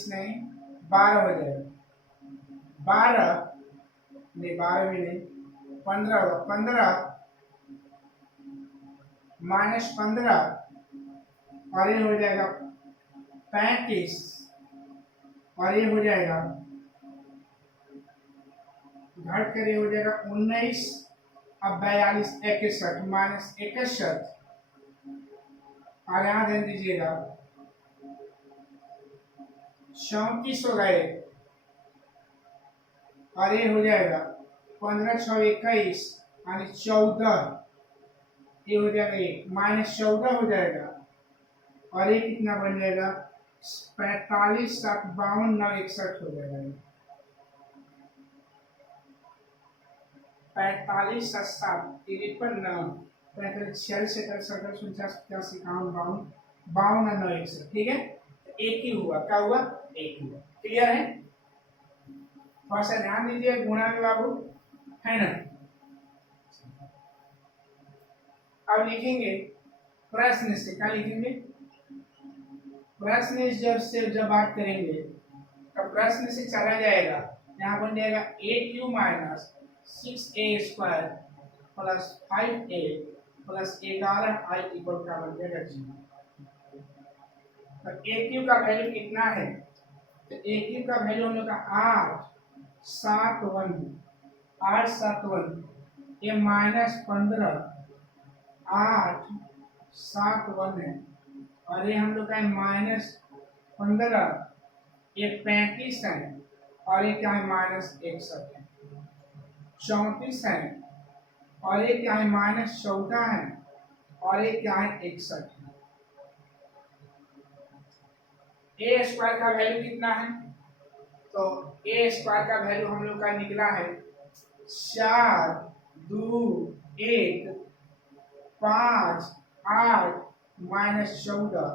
नहीं 12 हो जाएगा, 12 नहीं 12 भी नहीं 15 होगा, 15 माइनस 15 और ये हो जाएगा 35 और ये हो जाएगा घट कर ये हो जाएगा 19, अब 42 61 माइनस 61 और यहाँ ध्यान दीजिएगा 34 हो गए और ये हो जाएगा 15 6 21 यानी 14, ये हो जाएगा एक माइनस 14 हो जाएगा और ये कितना बन जाएगा 45 7 52 9 61 हो जाएगा, 45 7 7 53 9 45 46 47 48 49 50 51 52 9 61, ठीक है। एक ही हुआ, क्या हुआ एक हुआ, क्लियर है। थोड़ा सा ध्यान दीजिए गुणा में बाबू, है ना। अब लिखेंगे प्रश्न से, क्या लिखेंगे प्रश्न जब बात करेंगे तो प्रश्न से चला जाएगा, यहाँ बन जाएगा A cube minus 6a² plus 5a plus 11i equal का बन जाएगा 0। तो ए क्यू का वैल्यू कितना है, तो ए क्यू का वैल्यू हम लोग का 8 7 1 ये माइनस 15 8 7 1 है और ये हम लोग का माइनस 15 ये 35 है और ये क्या है माइनस 61 है, 34 है और ये क्या है माइनस 14 है और ये क्या है 61 है। ए स्क्वायर का वैल्यू कितना है, तो ए स्क्वायर का वैल्यू हम लोग का निकला है 4 2 1 5 8 माइनस 14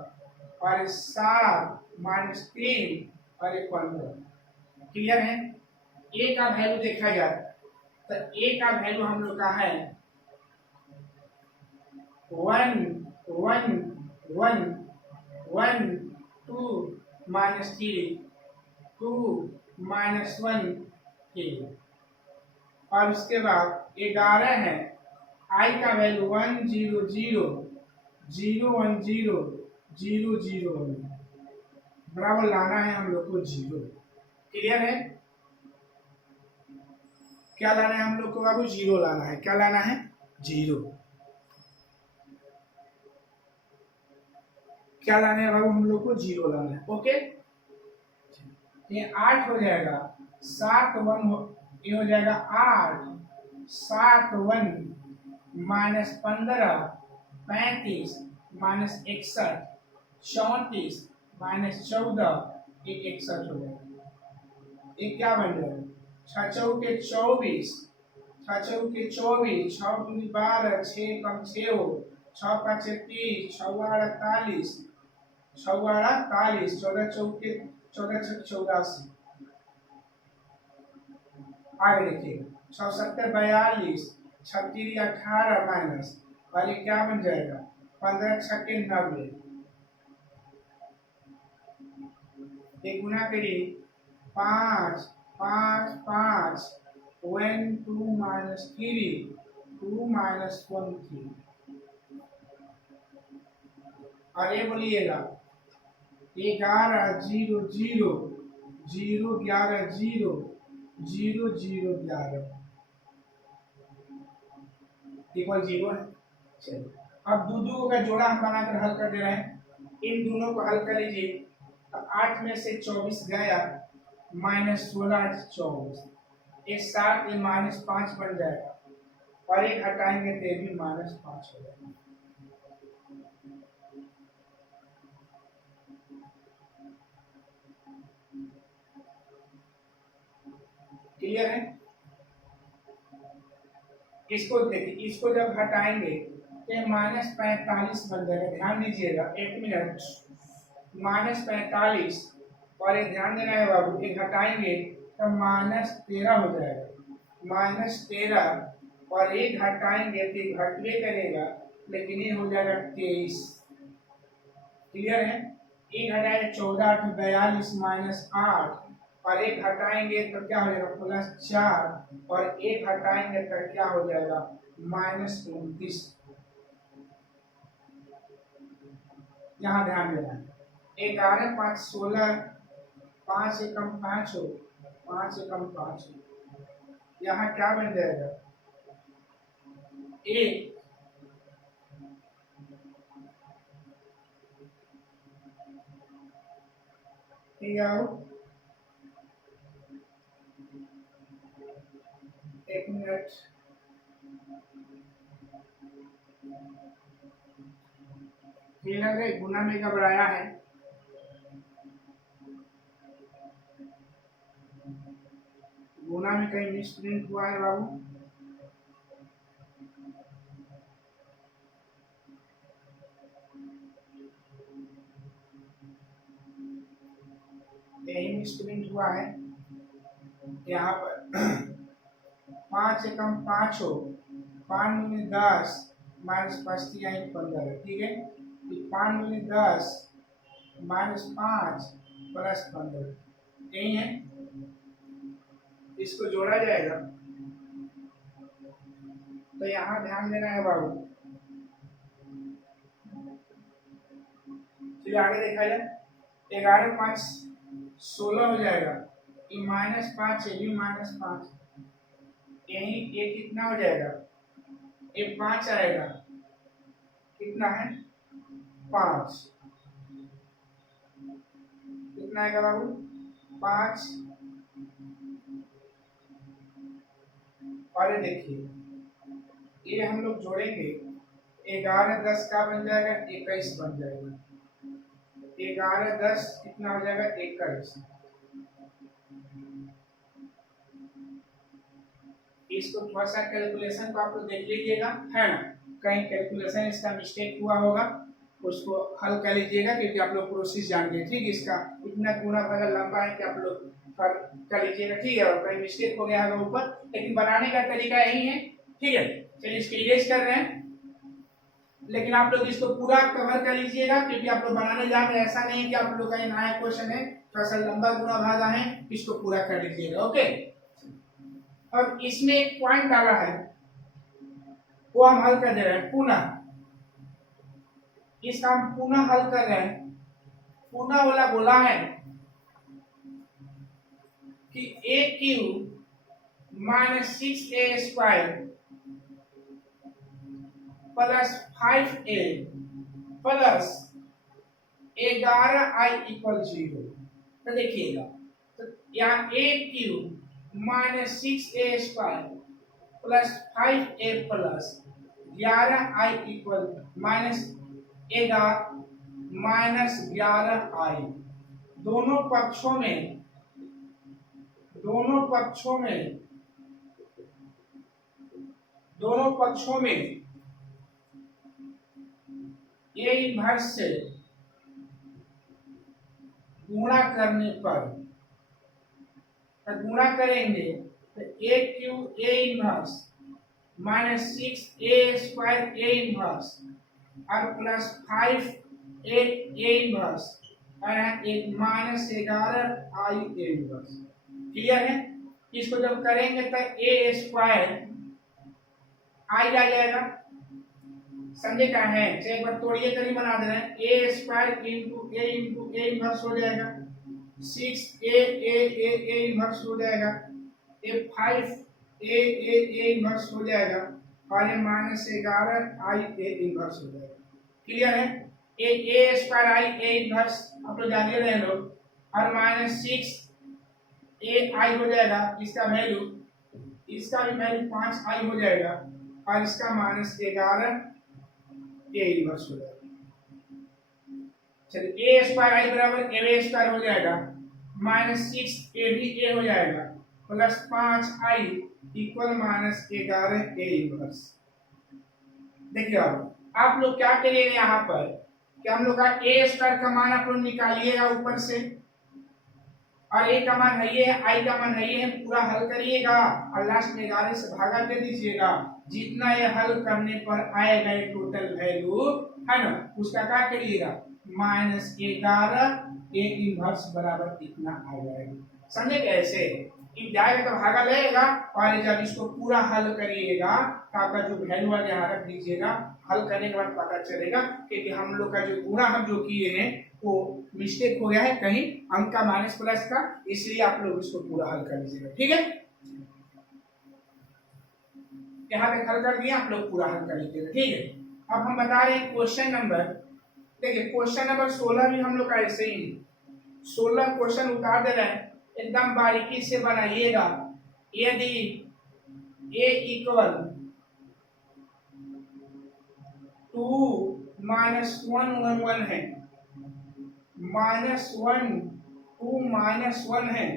और 7 माइनस 3 और 15, क्लियर है। ए का वैल्यू देखा जाए तो ए का वैल्यू हम लोग का है 1 1 1 1 2 माइनस 3 2 माइनस 1 3 और उसके बाद 11 है, आई का वैल्यू 1 0 0 0 1 0 0 0 1 बराबर लाना है हम लोग को 0, क्लियर है। क्या लाना है हम लोग को बाबू, 0 लाना है, क्या लाना है 0, क्या लाना है बाबू हम लोग को 0 लाना है, ओके। ये 8 हो जाएगा 7 1 ये हो जाएगा 8 7 1 माइनस 15 35 माइनस 61 34 माइनस 14 ये 61 हो जाएगा, ये क्या बन जाएगा 6 चौके 24 6 चौके 24 6 दूनी 12 6 कम 6 हो 6 5 30 6 48 6 48 14 चौके 14 6 84, आगे देखिए 6 42, 36 18 माइनस, और ये क्या बन जाएगा 15 छक्के 90। एक गुना करिए 5 5 5 1 2 माइनस 3 2 माइनस 1 3, और ये बोलिएगा 11 0 0 0 11 0 0 0 11 इक्वल 0 है। चलिए अब दो का जोड़ा हम बनाकर हल कर दे रहे हैं। इन दोनों को हल कर लीजिए। अब 8 में से 24 गया, माइनस 16 24, एक 7 ये माइनस 5 बन जाएगा, और एक हटाएंगे तो ये भी माइनस 5 हो जाएगा। क्लियर है? इसको देखिए, इसको जब हटाएंगे तो माइनस 45 बन जाएगा। ध्यान दीजिएगा, 1 मिनट, माइनस 45, और एक ध्यान देना है बाबू, एक हटाएंगे तो माइनस 13 हो जाएगा, माइनस 13, और एक हटाएंगे तो घटवे करेगा, लेकिन ये हो जाएगा 23। क्लियर है? एक हटाएंगे 14 8 42 माइनस 8, और एक हटाएंगे तो क्या हो जाएगा प्लस 4, और एक हटाएंगे तो क्या हो जाएगा माइनस 29। यहाँ ध्यान देना है। 11 5 16, 5 एकम 5 हो, 5 एकम 5 हो, यहाँ क्या बन जाएगा 1, ठीक है? एक मिनट, क्लियर है? गुना में घबराया है, गुना में कहीं मिसप्रिंट हुआ है बाबू? यही मिसप्रिंट हुआ है यहाँ पर। 5 एकम 5 हो, 5 में 10 माइनस 5 15, ठीक है? 5 में 10 माइनस 5 प्लस 15, यही है। इसको जोड़ा जाएगा तो यहाँ ध्यान देना है बाबू। फिर आगे देखा जाए, 11 5 16 हो जाएगा, ये माइनस 5 है, ये माइनस 5, यही ये कितना हो जाएगा, ये 5 आएगा, कितना है 5, कितना आएगा बाबू 5, और ये देखिए ये हम लोग जोड़ेंगे, 11 10 का बन जाएगा 21 बन जाएगा, 11 10 कितना हो जाएगा 21। इसको थोड़ा सा कैलकुलेशन को आप लोग देख लीजिएगा, है ना? कहीं कैलकुलेशन इसका मिस्टेक हुआ होगा, उसको हल कर लीजिएगा, क्योंकि आप लोग प्रोसेस जानते, ठीक? इसका इतना गुना भागा लंबा है कि आप लोग कर लीजिएगा, ठीक है? और कहीं मिस्टेक हो गया होगा ऊपर, लेकिन बनाने का तरीका यही है, ठीक है? चलिए इसको इरेज कर रहे हैं, लेकिन आप लोग इसको पूरा कवर कर लीजिएगा, क्योंकि आप लोग बनाने जा रहे हैं। ऐसा नहीं है कि आप लोग का नया क्वेश्चन है, थोड़ा सा लंबा गुना भागा है, इसको पूरा कर लीजिएगा, ओके? अब इसमें एक पॉइंट डाला है, वो हम हल कर दे रहे हैं पुनः, इसका हम पुनः हल कर रहे हैं। पुनः वाला बोला है कि a cube minus 6a square plus 5a plus 11i equal 0। तो देखिएगा, तो यहाँ a cube minus 6a square plus 5a plus 11i equal minus 11i, दोनों पक्षों में ये इन्वर्स से गुणा करने पर, गुणा करेंगे तो A cube A inverse minus 6 A square A inverse और प्लस 5 ए इनवर्स और एक minus 11 I A inverse. Clear है? इसको जब करेंगे तो ए स्क्वायर आई आ जाएगा, समझे क्या है? एक बार तोड़िए करीब बना दे रहे हैं, ए स्क्वायर इंटू ए इनवर्स हो जाएगा, 6 ए इनवर्स हो जाएगा, ए 5 ए इनवर्स हो जाएगा और ये माइनस 11 आई ए इनवर्स हो जाएगा। क्लियर है? ए स्क्वायर आई ए इनवर्स आप लोग जान रहे हैं लोग, और माइनस 6 ए आई हो जाएगा, इसका वैल्यू, इसका भी वैल्यू 5 आई हो जाएगा और इसका माइनस 11 ए इनवर्स हो जाएगा। चलिए ए स्क्वायर आई बराबर ए स्क्वायर हो जाएगा, माइनस 6 ए भी ए हो जाएगा, plus 5 I equal minus 11 A inverse. देखिए आप लोग क्या करिएगा यहाँ पर कि हम लोग का ए स्क्वायर का मान आप लोग निकालिएगा ऊपर से, और ए का मान है ये है, आई का मान है ये है, पूरा हल करिएगा और लास्ट में 11 से भागा दे दीजिएगा। जितना ये हल करने पर आएगा ये टोटल वैल्यू है ना, उसका क्या करिएगा, माइनस 11 ए इनवर्स बराबर इतना आ जाएगा। समझे कैसे? जाएगा तो भागा लगेगा और जब इसको पूरा हल करिएगा तो आपका जो वैल्यू है यहाँ रख दीजिएगा। हल करने के बाद पता चलेगा कि हम लोग का जो गुणा हम जो किए हैं वो मिस्टेक हो गया है कहीं अंक का माइनस प्लस का, इसलिए आप लोग इसको पूरा हल कर लीजिएगा। ठीक है, यहाँ पे हल कर दिया, आप लोग पूरा हल कर लीजिएगा। ठीक है, अब हम बता रहे हैं क्वेश्चन नंबर, देखिए क्वेश्चन नंबर 16 भी हम लोग का ऐसे ही 16 क्वेश्चन उतार दे रहे हैं, एकदम बारीकी से बनाइएगा। यदि a इक्वल 2 माइनस 1 है, -1 2 -1 है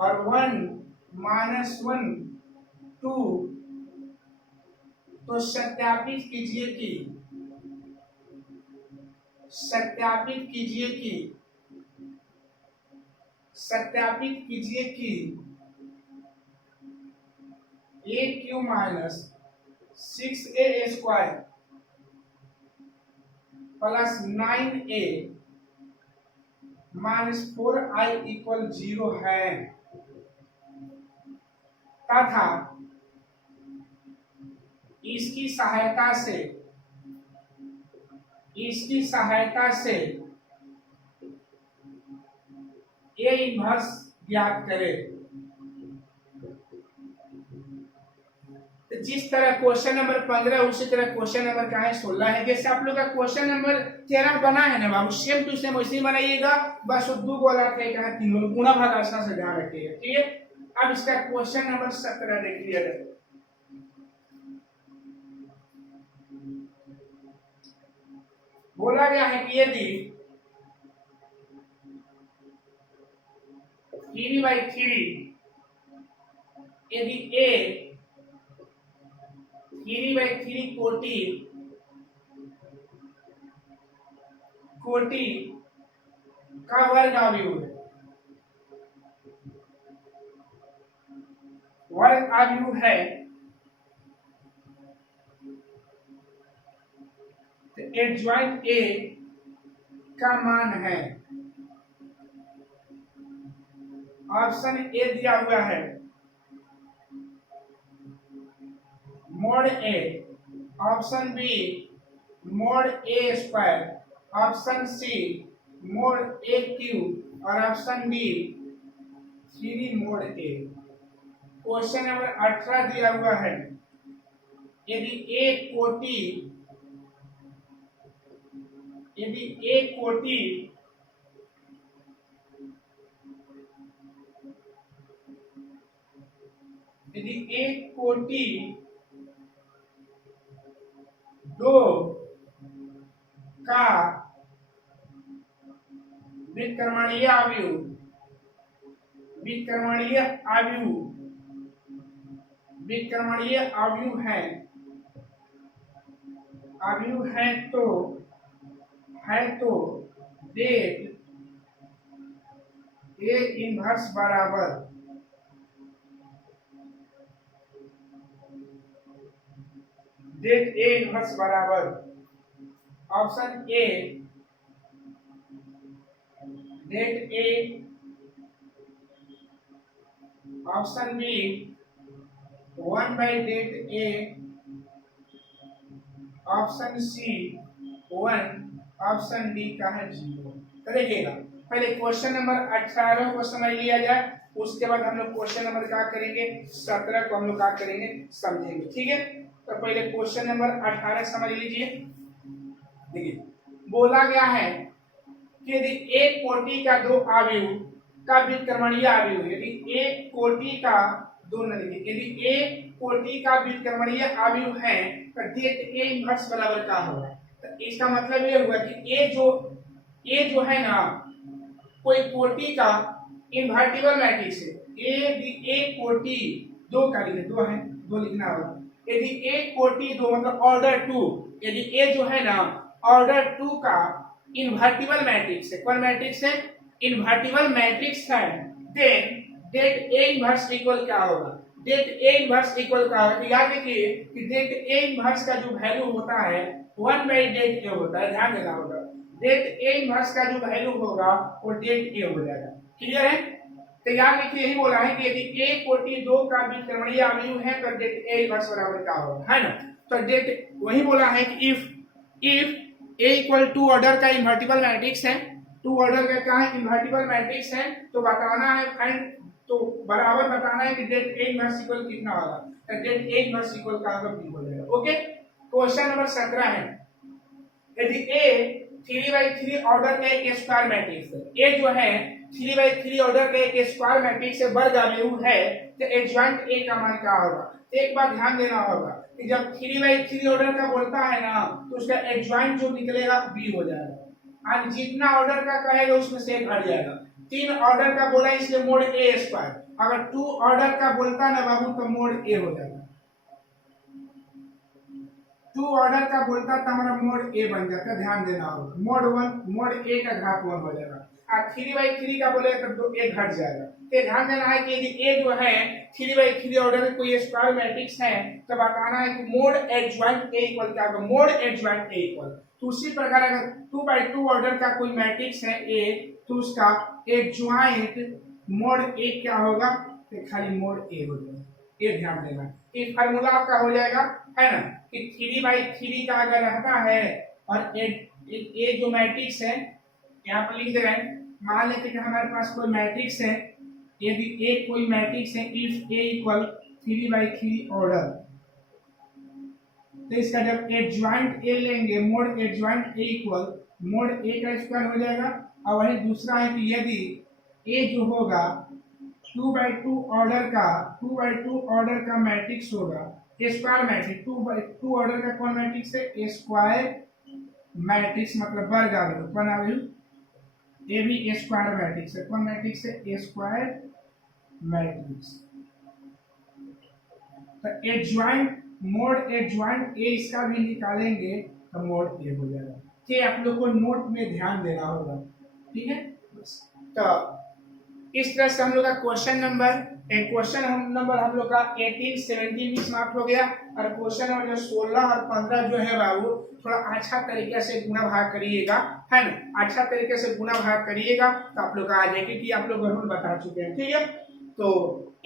और 1 -1 2, तो सत्यापित कीजिए कि A cube minus 6a square plus 9a minus 4i equal 0 है, तथा इसकी सहायता से ए इनवर्स ज्ञात करें। तो जिस तरह क्वेश्चन नंबर 15 उसी तरह क्वेश्चन नंबर क्या है 16 है। जैसे आप लोग का क्वेश्चन नंबर 13 बना है ना बाबू, सेम टू सेम वैसे ही बनाइएगा, बस वो 2 वाला कहा 3 वाला गुणा भाग आशा से ध्यान रखिएगा। ठीक है, अब इसका क्वेश्चन नंबर 17 देखिए। बोला गया है कि यदि 3/3 यदि a 3/3 कोटि का वर्ग अवयव है, तो एडजॉइंट a का मान है, ऑप्शन ए दिया हुआ है मोड ए, ऑप्शन बी मोड ए स्क्वायर, ऑप्शन सी मोड ए क्यूब और ऑप्शन डी 3 मोड ए। क्वेश्चन नंबर 18 दिया हुआ है, यदि एक कोटि 2 का विकर्मणीय अवयव है तो देख ए इनवर्स बराबर डेट ए इनवर्स बराबर option A det A, option B 1/डेट A, option C 1, option D का है 0। तो देखिएगा पहले क्वेश्चन नंबर 18 को समझ लिया जाए, उसके बाद हम लोग क्वेश्चन नंबर क्या करेंगे 17 को हम लोग क्या करेंगे समझेंगे, ठीक है। तो पहले क्वेश्चन नंबर 18 समझ लीजिए। देखिए बोला गया है कि यदि एक कोटि का दो अवयव का व्युत्क्रमणीय अवयव, यदि एक कोटि का दो नहीं, यदि एक कोटि का व्युत्क्रमणीय अवयव है तो डेट ए इनवर्स बराबर का होगा। तो इसका मतलब ये हुआ कि ए जो है ना कोई कोटि का इनवर्टिबल मैट्रिक्स है। ए कोटि दो का लिखे, दो है, दो लिखना होगा। यदि ए कोटि दो मतलब ऑर्डर 2, यदि ए जो है ना ऑर्डर 2 का इनवर्टिबल मैट्रिक्स है, कौन मैट्रिक्स है इनवर्टिबल मैट्रिक्स है, then that A inverse equal क्या होगा, डेट ए इनवर्स इक्वल क्या होगा। याद रखिए कि डेट ए इनवर्स का जो वैल्यू होता है 1/डेट ए होता है, ध्यान देना होगा। डेट ए इनवर्स का जो वैल्यू होगा वो डेट ए हो जाएगा, क्लियर है। तो याद रखिए यही बोला है कि यदि ए कोटि दो का व्युत्क्रमणीय अवयव है तो डेट ए इनवर्स बराबर क्या होगा, है ना। तो डेट वही बोला है कि if A equal two order का इन्वर्टिबल मैट्रिक्स है, टू ऑर्डर का क्या है इन्वर्टिबल मैट्रिक्स है, तो बताना है फाइंड, तो बराबर बताना है कि डेट ए इनवर्स इक्वल कितना होगा, तो डेट ए इनवर्स इक्वल का होगा बी हो जाएगा, ओके। क्वेश्चन नंबर 17 है, यदि ए 3/3 ऑर्डर का एक स्क्वायर मैट्रिक्स है, ए जो है 3/3 ऑर्डर का एक स्क्वायर मैट्रिक्स से वर्ग अवयव है, तो एडजॉइंट ए का मान क्या होगा। एक बात ध्यान देना होगा कि जब 3/3 ऑर्डर का बोलता है ना तो उसका एडजॉइंट जो निकलेगा बी हो जाएगा, और जितना ऑर्डर का कहेगा उसमें से एक हट जाएगा। 3 ऑर्डर का बोला इसलिए मोड ए स्क्वायर, अगर 2 ऑर्डर का बोलता ना बाबू तो मोड ए हो जाएगा, 2 ऑर्डर का बोलता तो हमारा मोड ए बन जाता, ध्यान देना होगा। मोड ए का घात 1 हो जाएगा, और 3/3 का बोलेगा तो एक घट जाएगा। तो ध्यान देना है कि यदि ए जो है 3/3 ऑर्डर में कोई स्क्वायर मैट्रिक्स है तो बताना है कि मोड एडजॉइंट ए इक्वल क्या होगा, मोड एडजॉइंट ए इक्वल। तो उसी प्रकार अगर 2/2 ऑर्डर का कोई मैट्रिक्स है ए तो उसका एडजॉइंट मोड ए क्या होगा, तो खाली मोड ए हो जाएगा, ये ध्यान देना। ये फार्मूला आपका हो जाएगा, है ना, कि 3/3 का अगर रहता है और ए जो मैट्रिक्स है यहाँ पर लिख दे रहे हैं, मान लेते कि हमारे पास कोई मैट्रिक्स है, यदि ए कोई मैट्रिक्स है इफ ए इक्वल 3/3 ऑर्डर, तो इसका जब एडजॉइंट ए लेंगे mod adjoint A equal mod A का स्क्वायर हो जाएगा। और वही दूसरा है कि यदि ए जो होगा 2/2 ऑर्डर का मैट्रिक्स होगा, स्क्वायर मैट्रिक्स 2/2 ऑर्डर का कौन मैट्रिक्स है स्क्वायर मैट्रिक्स, मतलब वर्ग अवयव, कौन अवयव ए भी स्क्वायर मैट्रिक्स है, कौन मैट्रिक्स है स्क्वायर मैट्रिक्स। तो एडजॉइंट मोड एडजॉइंट ए इसका भी निकालेंगे तो मोड ए हो जाएगा। ये आप लोग को नोट में ध्यान देना होगा, ठीक है। तो इस तरह से हम लोग का क्वेश्चन नंबर हम लोग का 18, 17 भी समाप्त हो गया, और क्वेश्चन नंबर जो 16 और 15 जो है बाबू थोड़ा अच्छा तरीके से गुणा भाग करिएगा, है ना, अच्छा तरीके से गुणा भाग करिएगा तो आप लोग आ जाएंगे कि आप लोग जरूर बता चुके हैं, ठीक है। तो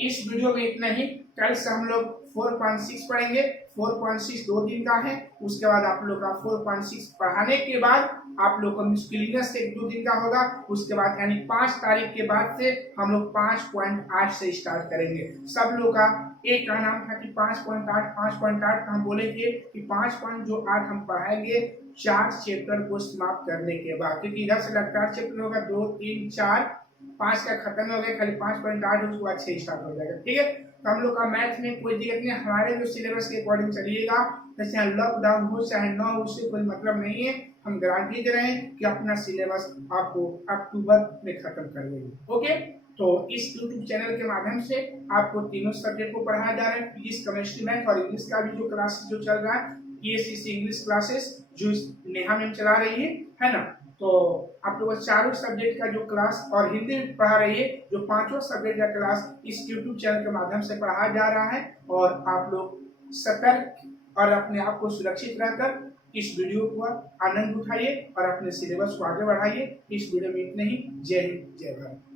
इस वीडियो में इतना ही, कल से हम लोग 4.6 पढ़ेंगे। 4.6 2 दिन का है, उसके बाद आप लोग का 4.6 पढ़ाने के बाद आप लोग का मिस्किलिनस 1-2 दिन का होगा, उसके बाद यानी 5 तारीख के बाद से हम लोग 5.8 से स्टार्ट करेंगे। सब लोग का एक का नाम था कि 5.8 का हम बोलेंगे कि 5.8 हम पढ़ाएंगे 4 चैप्टर को समाप्त करने के बाद, क्योंकि इधर से लगातार चैप्टर होगा 2, 3, 4, 5 का खत्म हो गया, खाली 5.8 उसके बाद 6 स्टार्ट हो जाएगा, ठीक है। तो हम लोग का मैथ में कोई दिक्कत नहीं, हमारे जो सिलेबस के अकॉर्डिंग चलिएगा, जैसे लॉकडाउन हो चाहे न हो उससे कोई मतलब नहीं है, हम गारंटी दे रहे हैं कि अपना सिलेबस आपको अक्टूबर में खत्म कर देंगे, ओके। तो इस YouTube चैनल के माध्यम से आपको तीनों सब्जेक्ट को पढ़ाया जा रहा है, फिजिक्स, केमिस्ट्री, मैथ और इंग्लिश का भी जो क्लासेस जो चल रहा है, EACC इंग्लिश क्लासेस जो नेहा मैम चला रही है ना। तो आप लोगों को चारों सब्जेक्ट का जो क्लास और हिंदी में पढ़ा रही है, जो 5 सब्जेक्ट का क्लास इस YouTube चैनल के माध्यम से पढ़ाया जा रहा है, और आप लोग सतर्क और अपने आप को सुरक्षित रहकर इस वीडियो को आनंद उठाइए और अपने सिलेबस को आगे बढ़ाइए। इस वीडियो में इतने ही। जय हिंद, जय भारत।